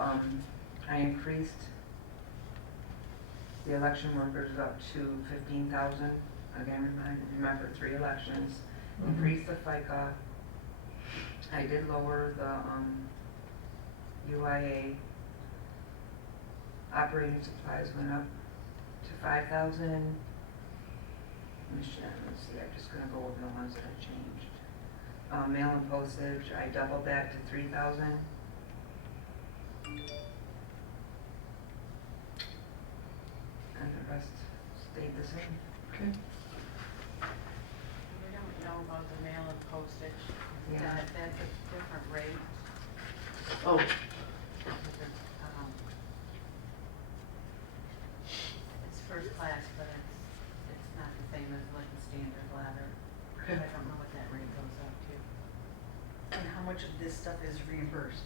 I increased the election workers up to 15,000. Again, remember 3 elections. Increased the FICA. I did lower the, UIA. Operating supplies went up to 5,000. Let's see, I'm just gonna go over the ones that I changed. Mail and postage, I doubled that to 3,000. And the rest stayed the same. Okay. We don't know about the mail and postage. Yeah. That's a different rate. Oh, It's first class, but it's not the same as like a standard ladder. okay. I don't know what that rate goes up to. And how much of this stuff is reimbursed?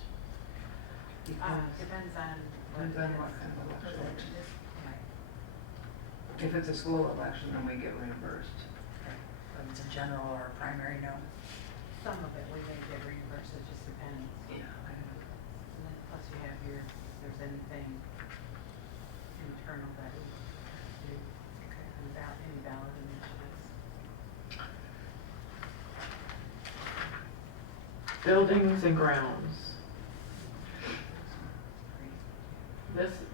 Depends on what Depends on it what is. kind of election. Right. If it's a school election, then we get reimbursed. But it's a general or a primary, no? Some of it we may get reimbursed, it just depends. Yeah. And then plus you have your, if there's anything internal that we do, and any ballot initiatives. Buildings and grounds.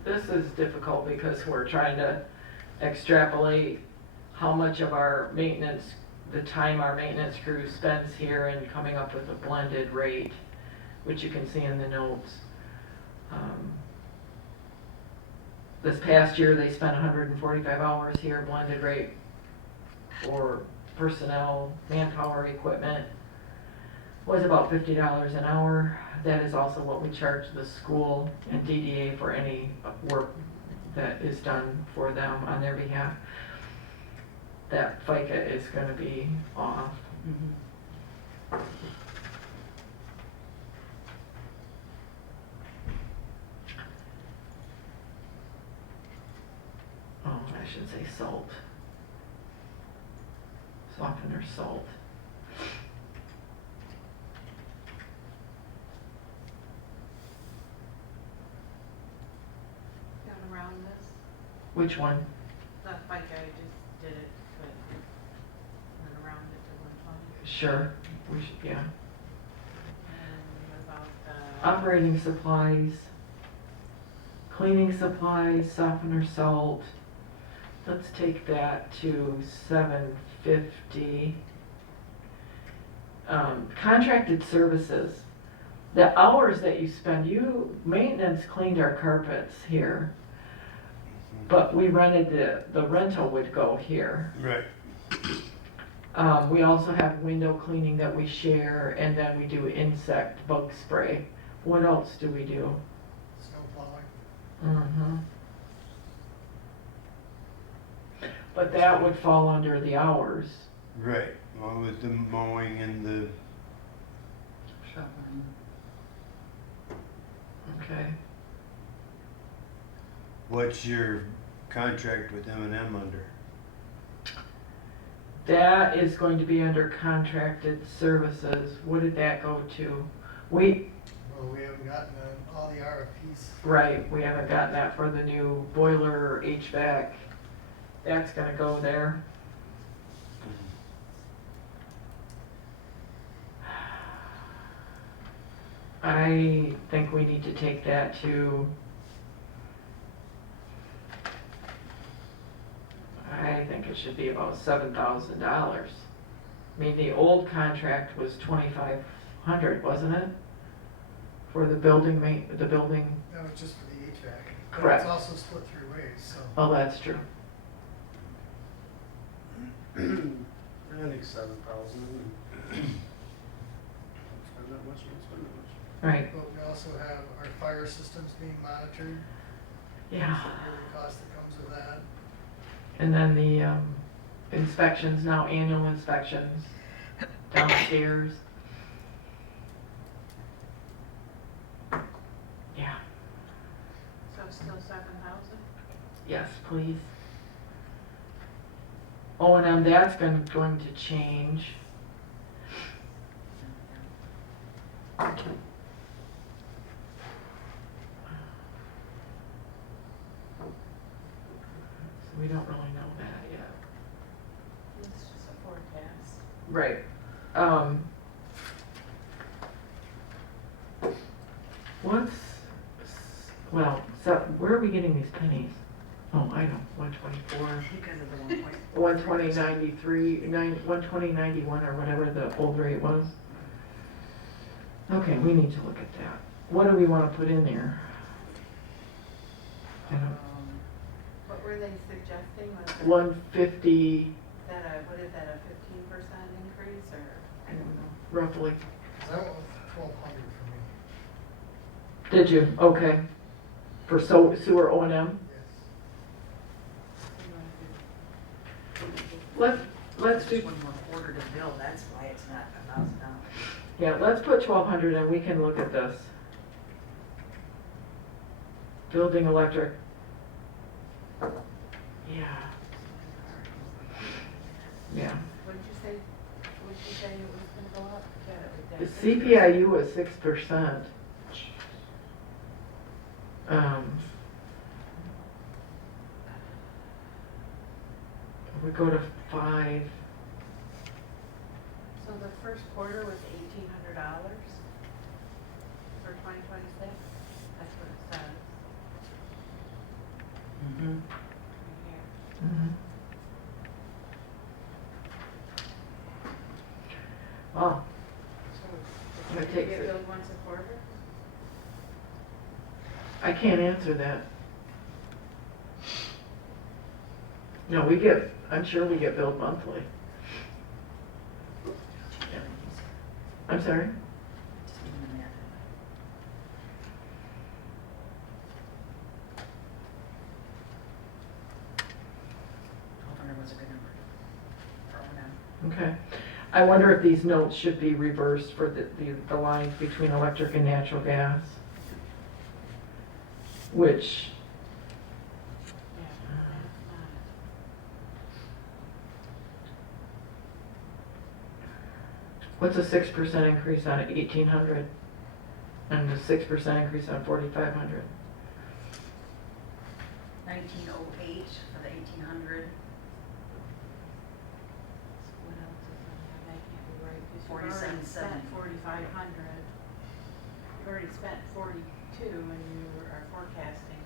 This is difficult because we're trying to extrapolate how much of our maintenance, the time our maintenance crew spends here, and coming up with a blended rate, which you can see in the notes. This past year, they spent 145 hours here, blended rate for personnel, manpower, equipment, was about $50 an hour. That is also what we charge the school and DDA for any work that is done for them on their behalf. That FICA is gonna be off. Oh, I should say salt. Softener salt. Down around this, Which one? not like I just did it, but went around it to 120. Sure, we should, yeah. And what about Operating supplies, Cleaning supplies, softener, salt, let's take that to $750. Contracted services, the hours that you spend, maintenance cleaned our carpets here, but we rented, the rental would go here. Right. We also have window cleaning that we share, and then we do insect bug spray. What else do we do? Snow plowing. Mm-hmm. But that would fall under the hours. Right, well, with the mowing and the, Shoveling. Okay. what's your contract with M&M under? That is going to be under contracted services. What did that go to? We haven't gotten all the RFPs. Right, we haven't gotten that for the new boiler or HVAC. That's gonna go there. I think we need to take that to, I think it should be about $7,000. I mean, the old contract was 2,500, wasn't it? For the building the building, That was just for the HVAC. But Correct. it's also split 3 ways, so. oh, that's true. I think 7,000. Spend that much, don't spend that much. Right, But we also have our fire systems being monitored. yeah. The cost that comes with that. And then the inspections, now annual inspections downstairs. Yeah, So still 7,000? yes, please. O&M, that's going to change. So we don't really know that yet. It's just a forecast. Right. So where are we getting these pennies? Oh, I know, 124, Because of the 1 point. 120.93, 120.91 or whatever the old rate was. Okay, we need to look at that. What do we want to put in there? I don't, What were they suggesting? Was it- 150 Is that what is that, a 15% increase or, I don't know. roughly. That went with 1,200 for me. Did you? Okay. For sewer O&M? Yes. Let's do, Just one more quarter to bill, that's why it's not $1,000. yeah, let's put 1,200 and we can look at this. Building electric. Yeah. Yeah. What did you say it was gonna go up? Yeah, The it was down. CPIU was 6%. We go to 5. So the first quarter was $1,800 for 2026? That's what it says Mm-hmm. right here. Mhm. Oh, So, That do you takes get it. billed once a quarter? I can't answer that. No, I'm sure we get billed monthly. I'm sorry? Just doing the math. $1,200 was a good number for O&M. Okay. I wonder if these notes should be reversed for the lines between electric and natural gas. Which, Yeah, that's not. what's a 6% increase on 1,800? And a 6% increase on 4,500? 1908 for the 1,800. So what else is on there? That can't be right, 'cause you've already 47.7. spent 4,500. You've already spent 42 and you are forecasting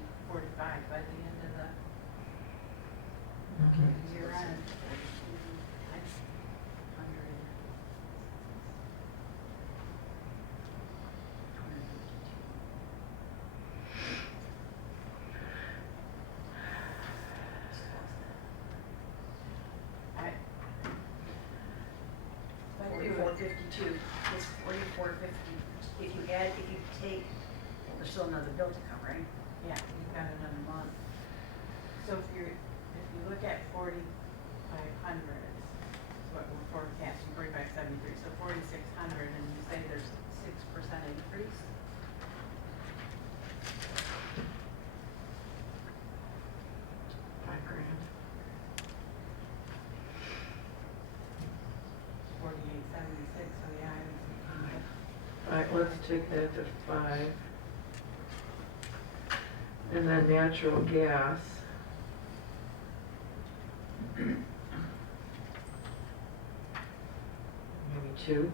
there's still another bill to come, right? Yeah, you've got another month. So if you look at 4,500 is what we're forecasting, 4,573, so 4,600, and you say there's 6% increase? $5,000. 4,876, so yeah, I would say. All right, let's take that to 5. And then natural gas. Maybe 2.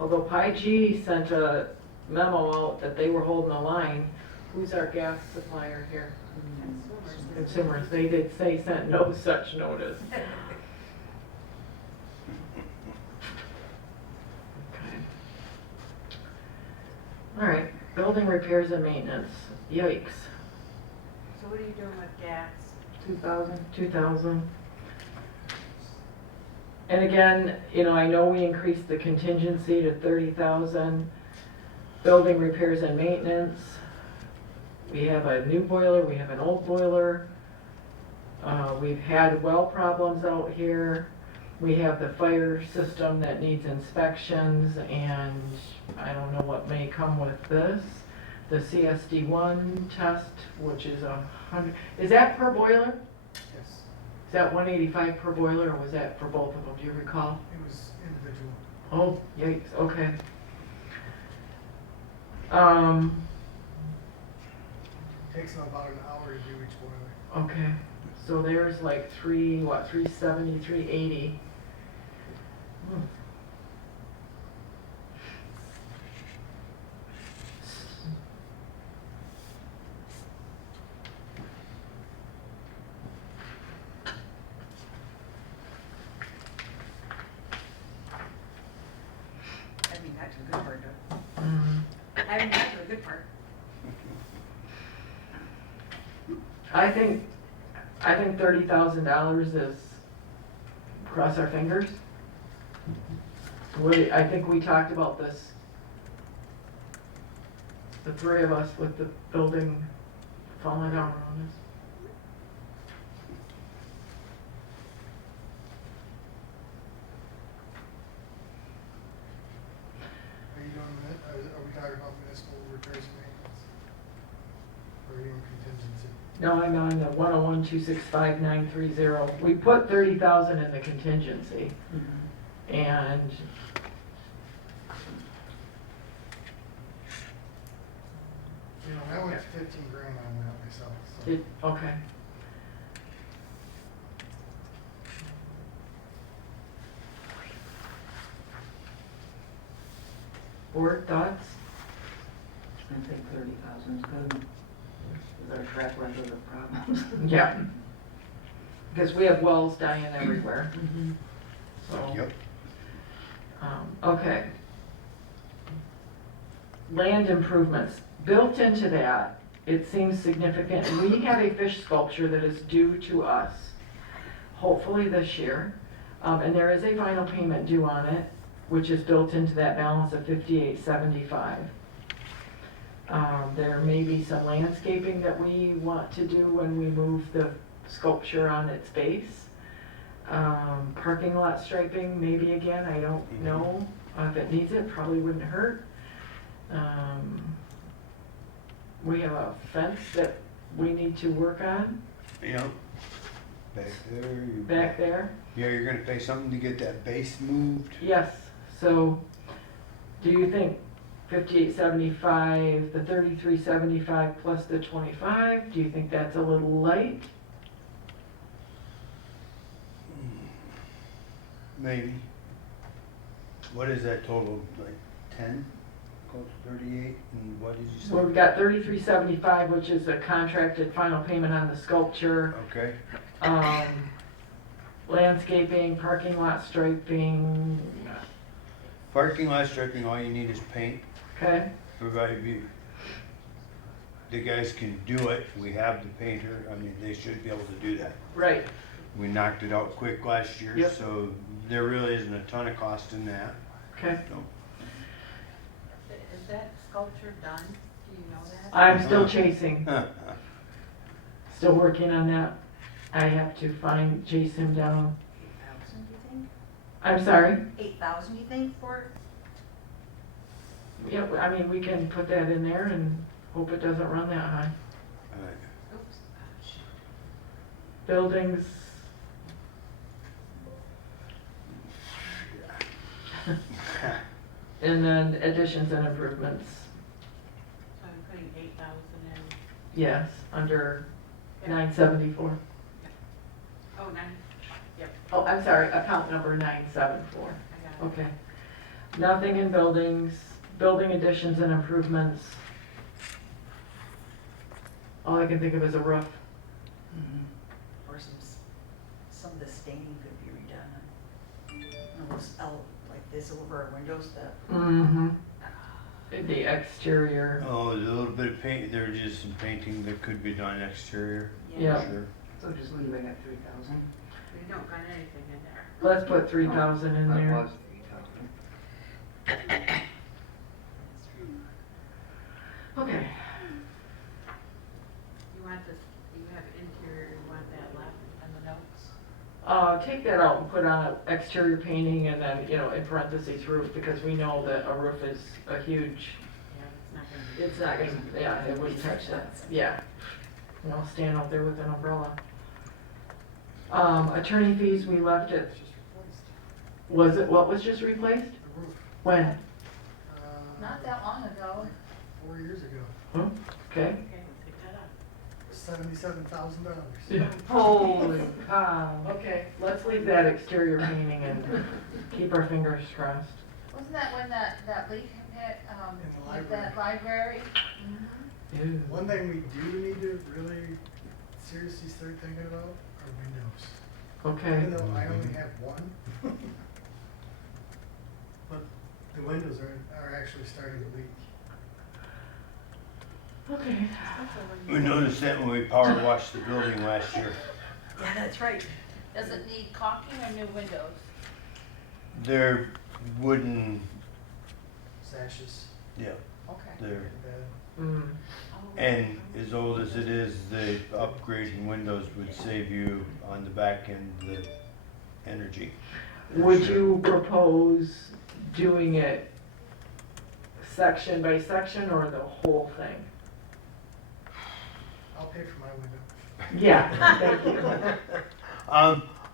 Although Pi G sent a memo out that they were holding the line. Who's our gas supplier here? Consumers. They did say sent no such notice. Okay. All right, building repairs and maintenance. Yikes. So what are you doing with gas? 2,000. And again, you know, I know we increased the contingency to 30,000. Building repairs and maintenance. We have a new boiler, we have an old boiler. We've had well problems out here. We have the fire system that needs inspections, and I don't know what may come with this. The CSD1 test, which is 100, is that per boiler? Yes, Is that 185 per boiler, or was that for both of them, do you recall? it was individual. Oh, yikes, okay. Takes them about an hour to do each boiler. Okay, so there's like 370, 380. Hmm. I mean, that's the good part, though. Mhm. I mean, that's the good part. I think $30,000 is, cross our fingers. I think we talked about this, the three of us, with the building falling down on us. Are you doing, are we talking about municipal repairs and maintenance? Or are you in contingency? No, I'm on the 101-265-930. We put 30,000 in the contingency, and You know, I went 15 grand on that myself, so. okay. Board thoughts? I think 30,000 is good. With our track record of problems. Yeah. Because we have wells dying everywhere. So. Yep. Okay. Land improvements, built into that, it seems significant. We have a fish sculpture that is due to us, hopefully this year. And there is a final payment due on it, which is built into that balance of $58.75. There may be some landscaping that we want to do when we move the sculpture on its base. Parking lot striping, maybe again, I don't know. If it needs it, probably wouldn't hurt. We have a fence that we need to work on Yeah. Back there. back there. Yeah, you're gonna pay something to get that base moved? Yes, so do you think 58.75, the 33.75 plus the 25, do you think that's a little light? Maybe. What is that total, like 10? Close to 38, and what did you say? Well, we've got 33.75, which is a contracted final payment on the sculpture. Okay, Landscaping, parking lot striping, parking lot striping, all you need is paint. okay? Provided the guys can do it, we have the painter, I mean, they should be able to do that. Right, We knocked it out quick last year, Yep. so there really isn't a ton of cost in that. okay. So, Is that sculpture done? Do you know that? I'm still chasing, still working on that. I have to chase him down. 8,000, you think? I'm sorry? 8,000, you think, for it? Yeah, I mean, we can put that in there and hope it doesn't run that high. Alright. Oops. Buildings. And then additions and improvements, So I'm putting 8,000 in, yes, under 974. oh, 9, yep, Oh, I'm sorry, account number 974. I got it. Okay. Nothing in buildings, building additions and improvements. All I can think of is a roof. Or some of the staining could be redone. Almost like this over our windows, Mm-hmm. The exterior, Oh, there's a little bit of paint, there's just some painting that could be done exterior. Yeah. Sure. So just leave it at 3,000. We don't got anything in there. let's put 3,000 in That there. was 3,000. Okay. You want this, you have interior, you want that left in the notes? Take that out and put on exterior painting and then, in parentheses roof, because we know that a roof is a huge, Yeah, it's not gonna be. yeah, it wouldn't touch that, yeah. Stand out there with an umbrella. Attorney fees, we left it, was it, what was just replaced? The roof, When? Not that long ago. 4 years ago, Okay. Okay, we'll take that out. $77,000. Holy cow. Okay, let's leave that exterior painting and keep our fingers crossed. Wasn't that when that leak hit, In the at that library? Ew. One thing we do need to really seriously start thinking about are windows. Okay, Even though I only have one. But the windows are actually starting to leak. okay. We noticed that when we power washed the building last year. Yeah, that's right. Does it need caulking or new windows? They're wooden, Sashes. yeah, Okay. they're, Bad. Mm. and as old as it is, the upgrading windows would save you on the back end the energy. for Would sure. you propose doing it section by section or the whole thing? I'll pay for my window. Yeah, thank you.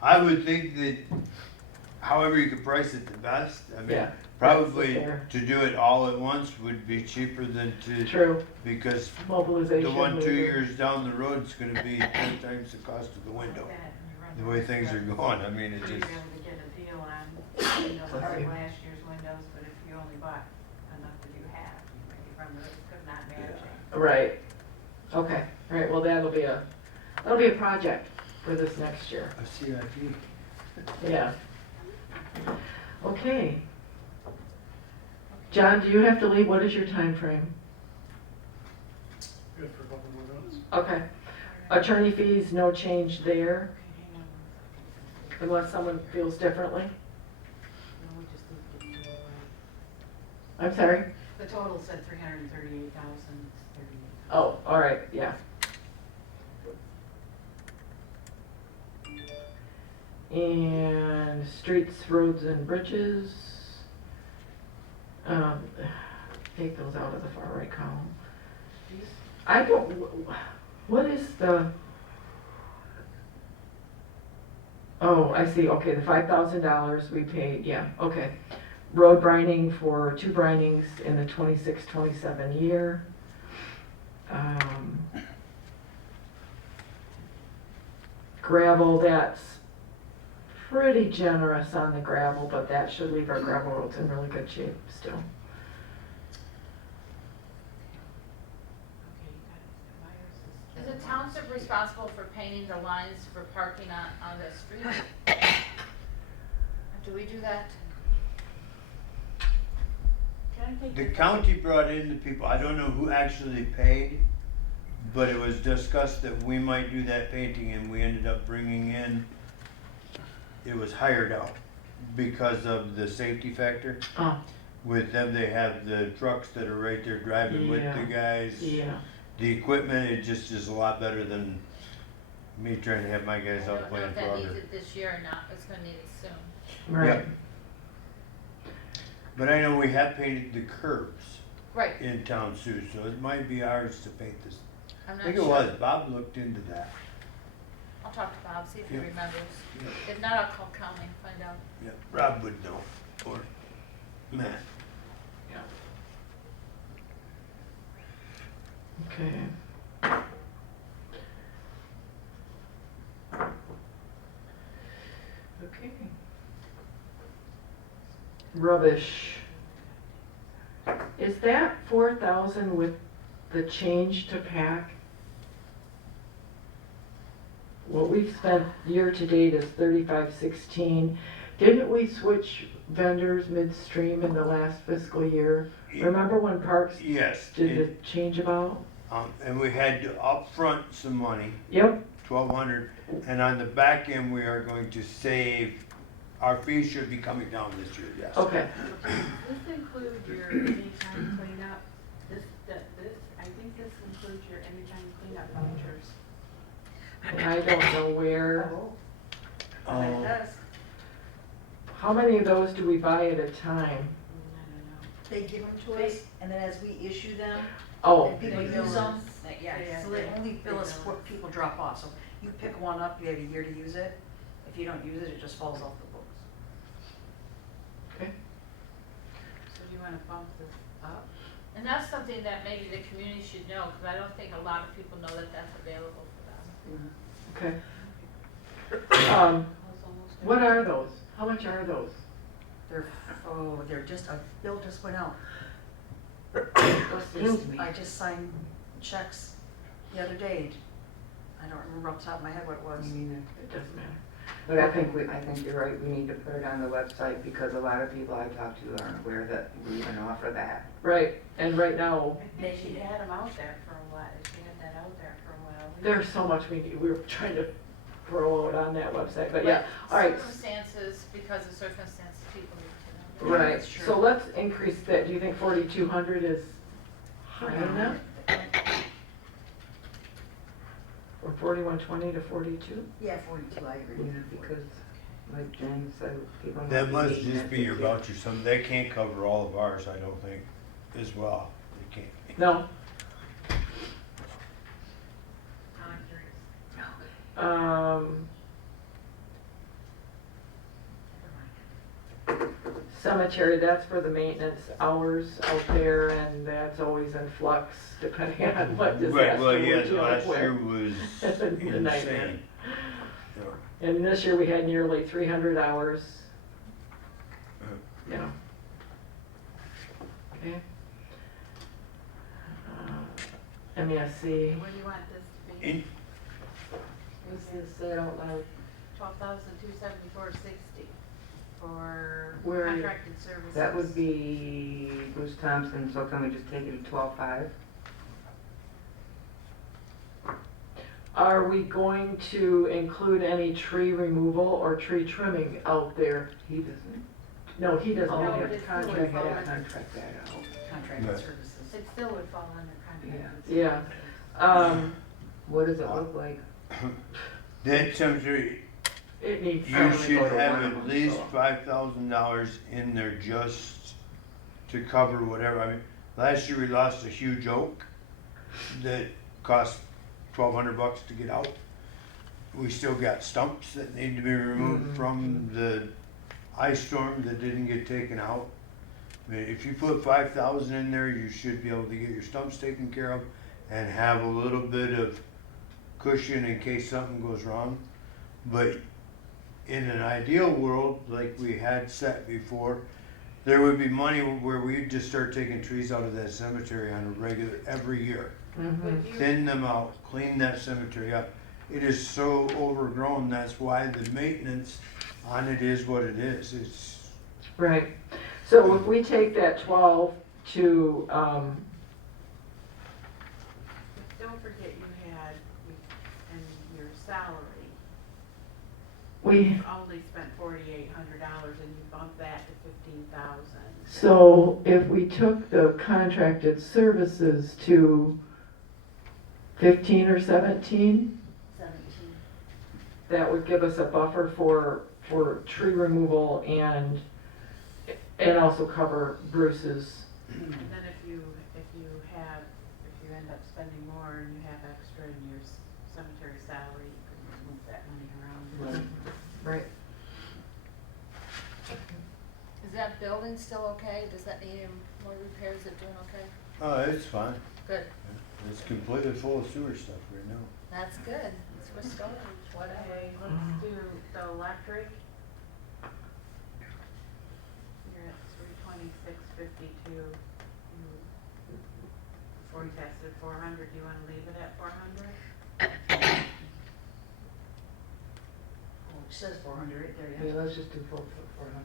I would think that however you could price it the best, I mean, Yeah, probably that's fair. to do it all at once would be cheaper than to, True, because mobilization. the one 2 labor. years down the road is gonna be 10 times the cost of the window. The way things are going, I mean, it You'd be just, able to get a deal on, windows like Okay. last year's windows, but if you only bought enough that you have, you may run the risk of not managing. Right, okay, all right, well, that'll be a project for this next year, a CIP. yeah. Okay. John, do you have to leave? What is your time frame? Good for a couple more minutes. Okay. Attorney fees, no change there, Okay, hang on 1 second. unless someone feels differently. No, we just need to get I'm sorry? the total said 338,038. Oh, all right, yeah. And streets, roads, and bridges. Take those out of the far right column. I don't, what is the? Oh, I see, okay, the $5,000 we paid, yeah, okay. Road brining for 2 brinings in the 26-27 year. Gravel, that's pretty generous on the gravel, but that should leave our gravel roads in really good shape still. Okay, you got it. Is the township responsible for painting the lines for parking on the street? Do we do that? Can I take The your- county brought in the people, I don't know who actually paid, but it was discussed that we might do that painting and we ended up bringing in, it was hired out because of the safety factor. Oh, with them, they have the trucks that are right there driving with the guys. Yeah, The equipment, it just is a lot better than me trying to have my I guys don't out know playing if that needs Frogger. it this year or not, it's gonna need it soon. right. Yep. But I know we have painted the curbs Right, in town too, so it might be ours to paint this. I'm I not think it sure. was, Bob looked into that. I'll talk to Bob, see if he Yeah. remembers. Yeah. If not, I'll call county and find out. Yeah, Rob would know, or Matt. Okay. Okay. Rubbish. Is that 4,000 with the change to pack? What we've spent year to date is 3516. Didn't we switch vendors midstream in the last fiscal year? Remember when Parks Yes, did the change about? and we had to upfront some money, Yep, 1,200, and on the back end, we are going to save, our fees should be coming down this year, yes. okay. Does this include your anytime cleanup? I think this includes your anytime cleanup vouchers. I don't know where. Oh, it does. How many of those do we buy at a time? I don't know. They give them to us, and then as we issue them, Oh, and people They bill use them, us. yeah, so they only bill us what people drop off. So you pick one up, you have a year to use it. If you don't use it, it just falls off the books. okay. So do you wanna bump this up? And that's something that maybe the community should know, because I don't think a lot of people know that that's available for them. Okay. What are those? How much are those? They're just, a bill just went out. Seems- I just signed checks the other day. I don't remember off the top of my head what it was. It doesn't matter. But I think you're right, we need to put it on the website because a lot of people I talk to aren't aware that we even offer that. Right, and right now, She had them out there for a while, she had that out there for a while. there's so much we need. We were trying to throw it on that website, but yeah, all right. Circumstances, because of circumstances, people need to know. Right, That's true. so let's increase that. Do you think 4,200 is high enough? From 4120 to 42? Yeah, 42, I agree. Yeah, because like James said, people. might That must eating just it be this your year. voucher, they can't cover all of ours, I don't think, as well, they can't. No. Cemetery, that's for the maintenance hours out there, and that's always in flux depending on what disaster Right, well, we're yeah, dealing last with. year was It's a nightmare. insane. Yeah. And this year we had nearly 300 hours, you know. Okay. MESC, What do you want this to be? In- What's this, say it out loud? 12,274.60 for Where are you? contracted services. That would be Bruce Thompson, so can we just take it to 12.5? are we going to include any tree removal or tree trimming out there? He doesn't. No, he doesn't Oh, have but to it's still contract involved. that. Contract that out. Contracted Right. services. It still would fall under contracted Yeah. services. What does it look like? That cemetery, It needs. you some- should go to have one of at them, least so. $5,000 in there just to cover whatever, I mean, last year we lost a huge oak that cost $1,200 to get out. We still got stumps that need to be removed from the ice storm that didn't get taken out. I mean, if you put 5,000 in there, you should be able to get your stumps taken care of and have a little bit of cushion in case something goes wrong. But in an ideal world, like we had set before, there would be money where we'd just start taking trees out of that cemetery on a regular, every year. Mhm. Would you- Thin them out, clean that cemetery up. It is so overgrown, that's why the maintenance on it is what it is. It's, Right. So if we take that 12 to, Don't forget you had in your salary, You've only spent $4,800 and you bumped that to 15,000. So if we took the contracted services to 15 or 17, 17. that would give us a buffer for tree removal and also cover Bruce's. And then if you end up spending more and you have extra in your cemetery salary, you could move that money around. Right. Is that building still okay? Does that need any more repairs? Is it doing okay? Oh, it's fine. Good. It's completely full of sewer stuff right now. That's good. It's restored, whatever. Okay, let's do the electric. You're at 326.52. Before you tested 400, do you want to leave it at 400? Oh, it says 400 right there, Yeah, let's just do 400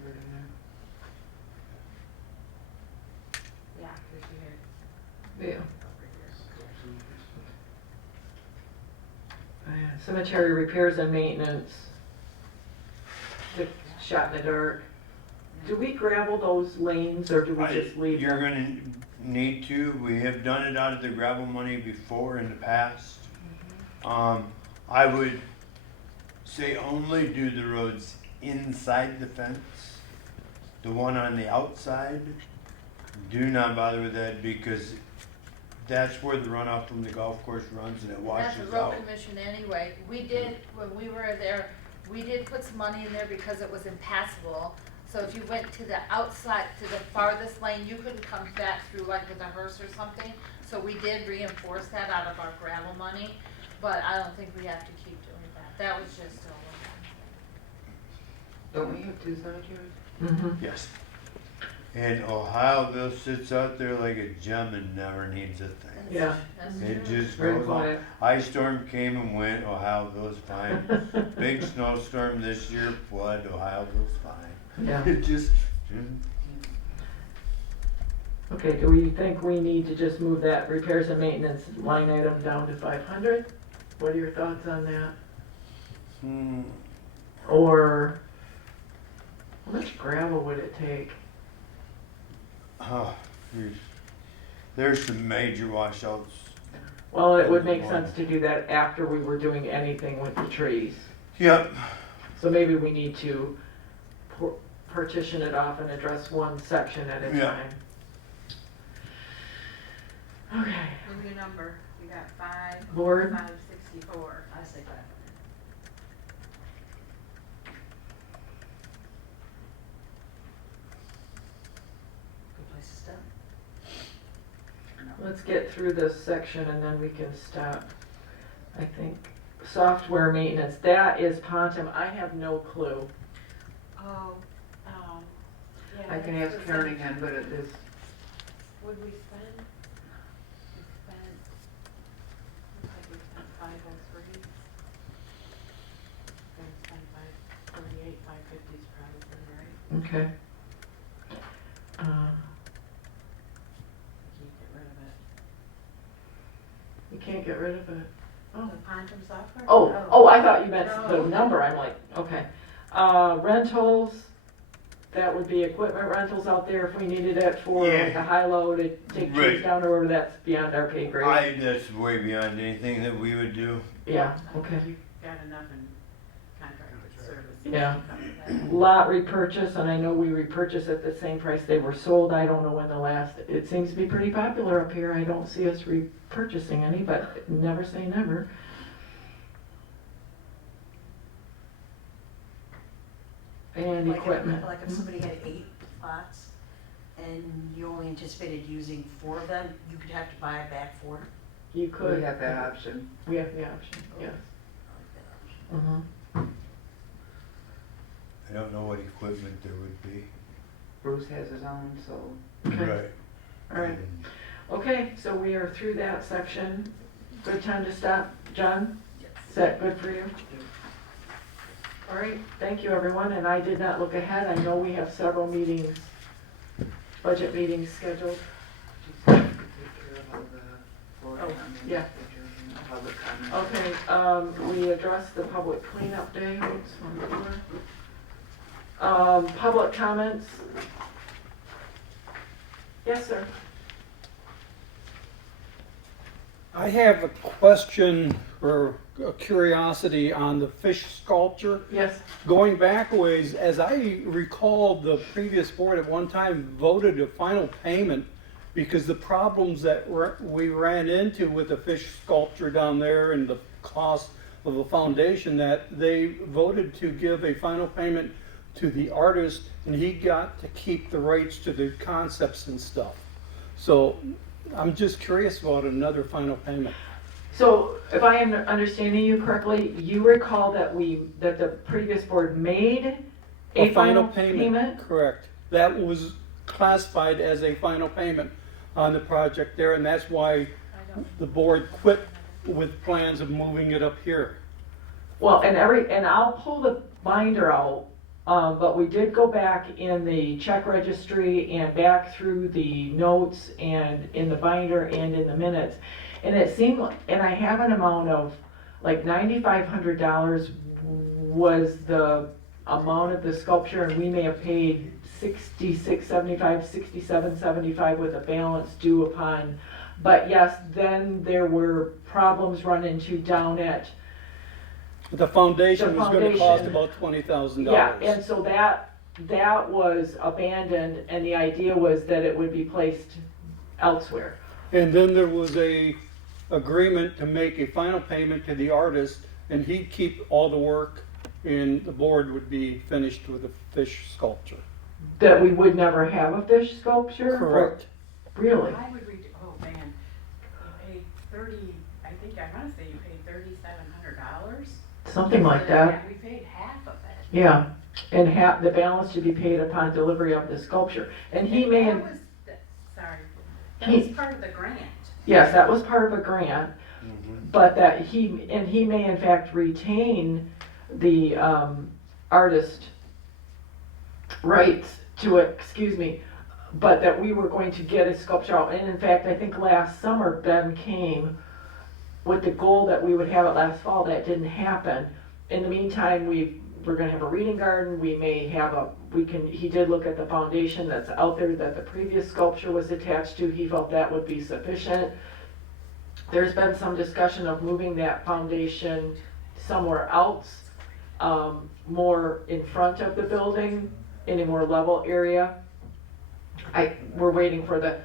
in there. Yeah, because you had Yeah. over here. Cemetery repairs and maintenance. Shot in the dark. Do we gravel those lanes or do we just leave You're them? gonna need to, we have done it out of the gravel money before in the past. I would say only do the roads inside the fence. The one on the outside, do not bother with that because that's where the runoff from the golf course runs and it That's washes the road out. commission anyway. We did, when we were there, we did put some money in there because it was impassable. So if you went to the outside, to the farthest lane, you couldn't come back through like with a hearse or something. So we did reinforce that out of our gravel money, but I don't think we have to keep doing that. That was just a Don't we have two cemeteries? Mhm. Yes. And Ohioville sits out there like a gem and never needs a thing. Yeah. That's It true. just Very goes on. quiet. Ice storm came and went, Ohioville's fine. Big snowstorm this year, flood, Ohioville's fine. Yeah. It just, Okay, do we think we need to just move that repairs and maintenance line item down to 500? What are your thoughts on that? Or how much gravel would it take? oh, there's some major washouts. Well, it would make sense to do that after we were doing anything with the trees. Yep. So maybe we need to partition it off and address one section at a Yeah. time. Okay. Give me a number. You got Board? 564. I say 500. Good place to start. Let's get through this section and then we can stop. I think software maintenance, that is Pontum. I have no clue. Oh, yeah. I can that's ask the Karen same- again, but it is, Would we spend? We spent, looks like we spent 503. Gonna spend 548, 550 is probably right. Okay. We can't get rid of it. You can't get rid of it. Oh. The Pontum software? Oh, I thought you meant the No. number. I'm like, okay. Rentals, that would be equipment rentals out there if we needed it for like Yeah. a high low to take trees Right. down or whatever. That's beyond our pay grade. That's way beyond anything that we would do. Yeah, okay. You've got enough in contracted services. Yeah. to cover that. Lot repurchase, and I know we repurchase at the same price they were sold. I don't know when the last, it seems to be pretty popular up here. I don't see us repurchasing any, but never say never. And Like if- equipment. Like if somebody had 8 lots and you only anticipated using 4 of them, you could have to buy it back 4? You we could. have that option. We have the option, yes. Mhm. I don't know what equipment there would be. Bruce has his own, so. Okay. Right. All right. Okay, so we are through that section. Good time to stop, John? Is that good for you? All right, thank you, everyone, and I did not look ahead. I know we have several meetings, budget meetings scheduled. Take care of all the floor Oh, comments, yeah. pictures, and all. public comment. Okay, we addressed the public cleanup day. Oops, one more. Public comments. Yes, sir. I have a question or a curiosity on the fish sculpture. Yes. Going back a ways, as I recall, the previous board at one time voted a final payment because the problems that we ran into with the fish sculpture down there and the cost of a foundation, that they voted to give a final payment to the artist, and he got to keep the rights to the concepts and stuff. So I'm just curious about another final payment. So if I am understanding you correctly, you recall that the previous board made a final payment? Correct. That was classified as a final payment on the project there, and that's why the board quit with plans of moving it up here. Well, and I'll pull the binder out, but we did go back in the check registry and back through the notes and in the binder and in the minutes. And it seemed, and I have an amount of like $9,500 was the amount of the sculpture, and we may have paid $66.75, $67.75 with a balance due upon. But yes, then there were problems run into down at The foundation was gonna cost foundation. about $20,000. Yeah, and so that was abandoned, and the idea was that it would be placed elsewhere. And then there was a agreement to make a final payment to the artist, and he'd keep all the work, and the board would be finished with the fish sculpture. That we would never have a fish sculpture? or- Correct. Really? I would read, oh man, you paid I think I wanna say you paid $3,700. Something like that. Yeah, we paid half of it. Yeah, and the balance to be paid upon delivery of the sculpture. And he may That have, was, sorry, that He- was part of the grant. yes, that was part of a grant, but that he may in fact retain the artist rights to it, excuse me, but that we were going to get a sculpture out. And in fact, I think last summer Ben came with the goal that we would have it last fall. That didn't happen. In the meantime, we're gonna have a reading garden. We may have he did look at the foundation that's out there that the previous sculpture was attached to. He felt that would be sufficient. There's been some discussion of moving that foundation somewhere else, more in front of the building, in a more level area. We're waiting for the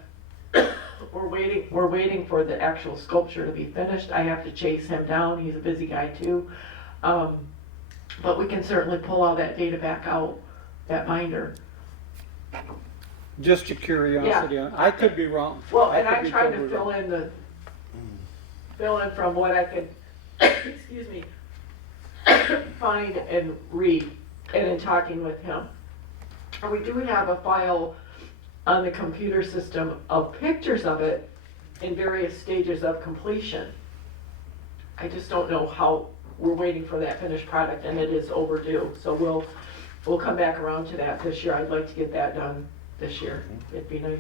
we're waiting for the actual sculpture to be finished. I have to chase him down. He's a busy guy too. But we can certainly pull all that data back out, that binder. Just a curiosity. I could be wrong. Well, I and could I'm be trying to totally fill in from what I could, excuse me, find and read, and in talking with him. And we do have a file on the computer system of pictures of it in various stages of completion. I just don't know how, we're waiting for that finished product, and it is overdue. So we'll come back around to that this year. I'd like to get that done this year. It'd be nice.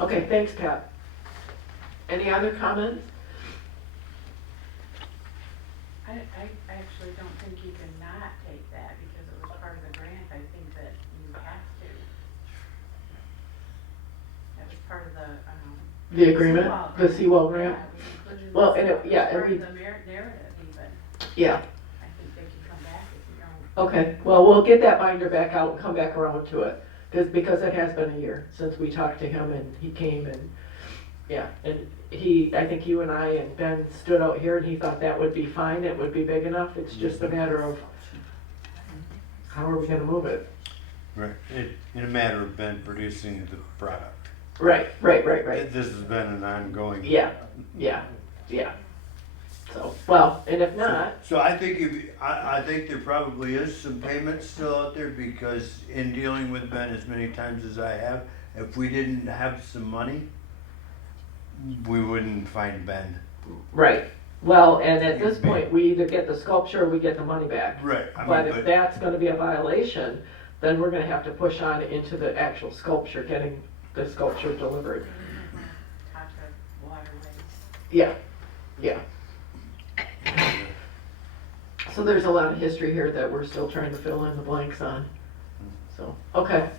Okay, thanks, Pat. Any other comments? I actually don't think you can not take that because it was part of the grant. I think that you have to. That was part of The agreement, the Seawall grant? Yeah, we included Well, this. and it- yeah, It was and part we- of the narrative even. Yeah. I think they can come back if you don't. Okay, well, we'll get that binder back out and come back around to it, because it has been a year since we talked to him and he came and, yeah, and I think you and I and Ben stood out here and he thought that would be fine, it would be big enough, it's just a matter of how are we gonna move it? Right, in a matter of Ben producing the product. Right. This has been an ongoing. Yeah. So, well, and if not, So I think I think there probably is some payments still out there, because in dealing with Ben as many times as I have, if we didn't have some money, we wouldn't find Ben. right, well, and at this point, we either get the sculpture or we get the money back. Right, But if that's gonna be a violation, then we're gonna have to push on into the actual sculpture, getting the sculpture delivered. Talk to waterways. Yeah, So there's a lot of history here that we're still trying to fill in the blanks on. So, okay.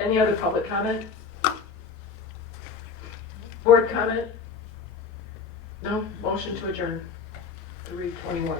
Any other public comment? Board comment? No? Motion to adjourn. 3:21.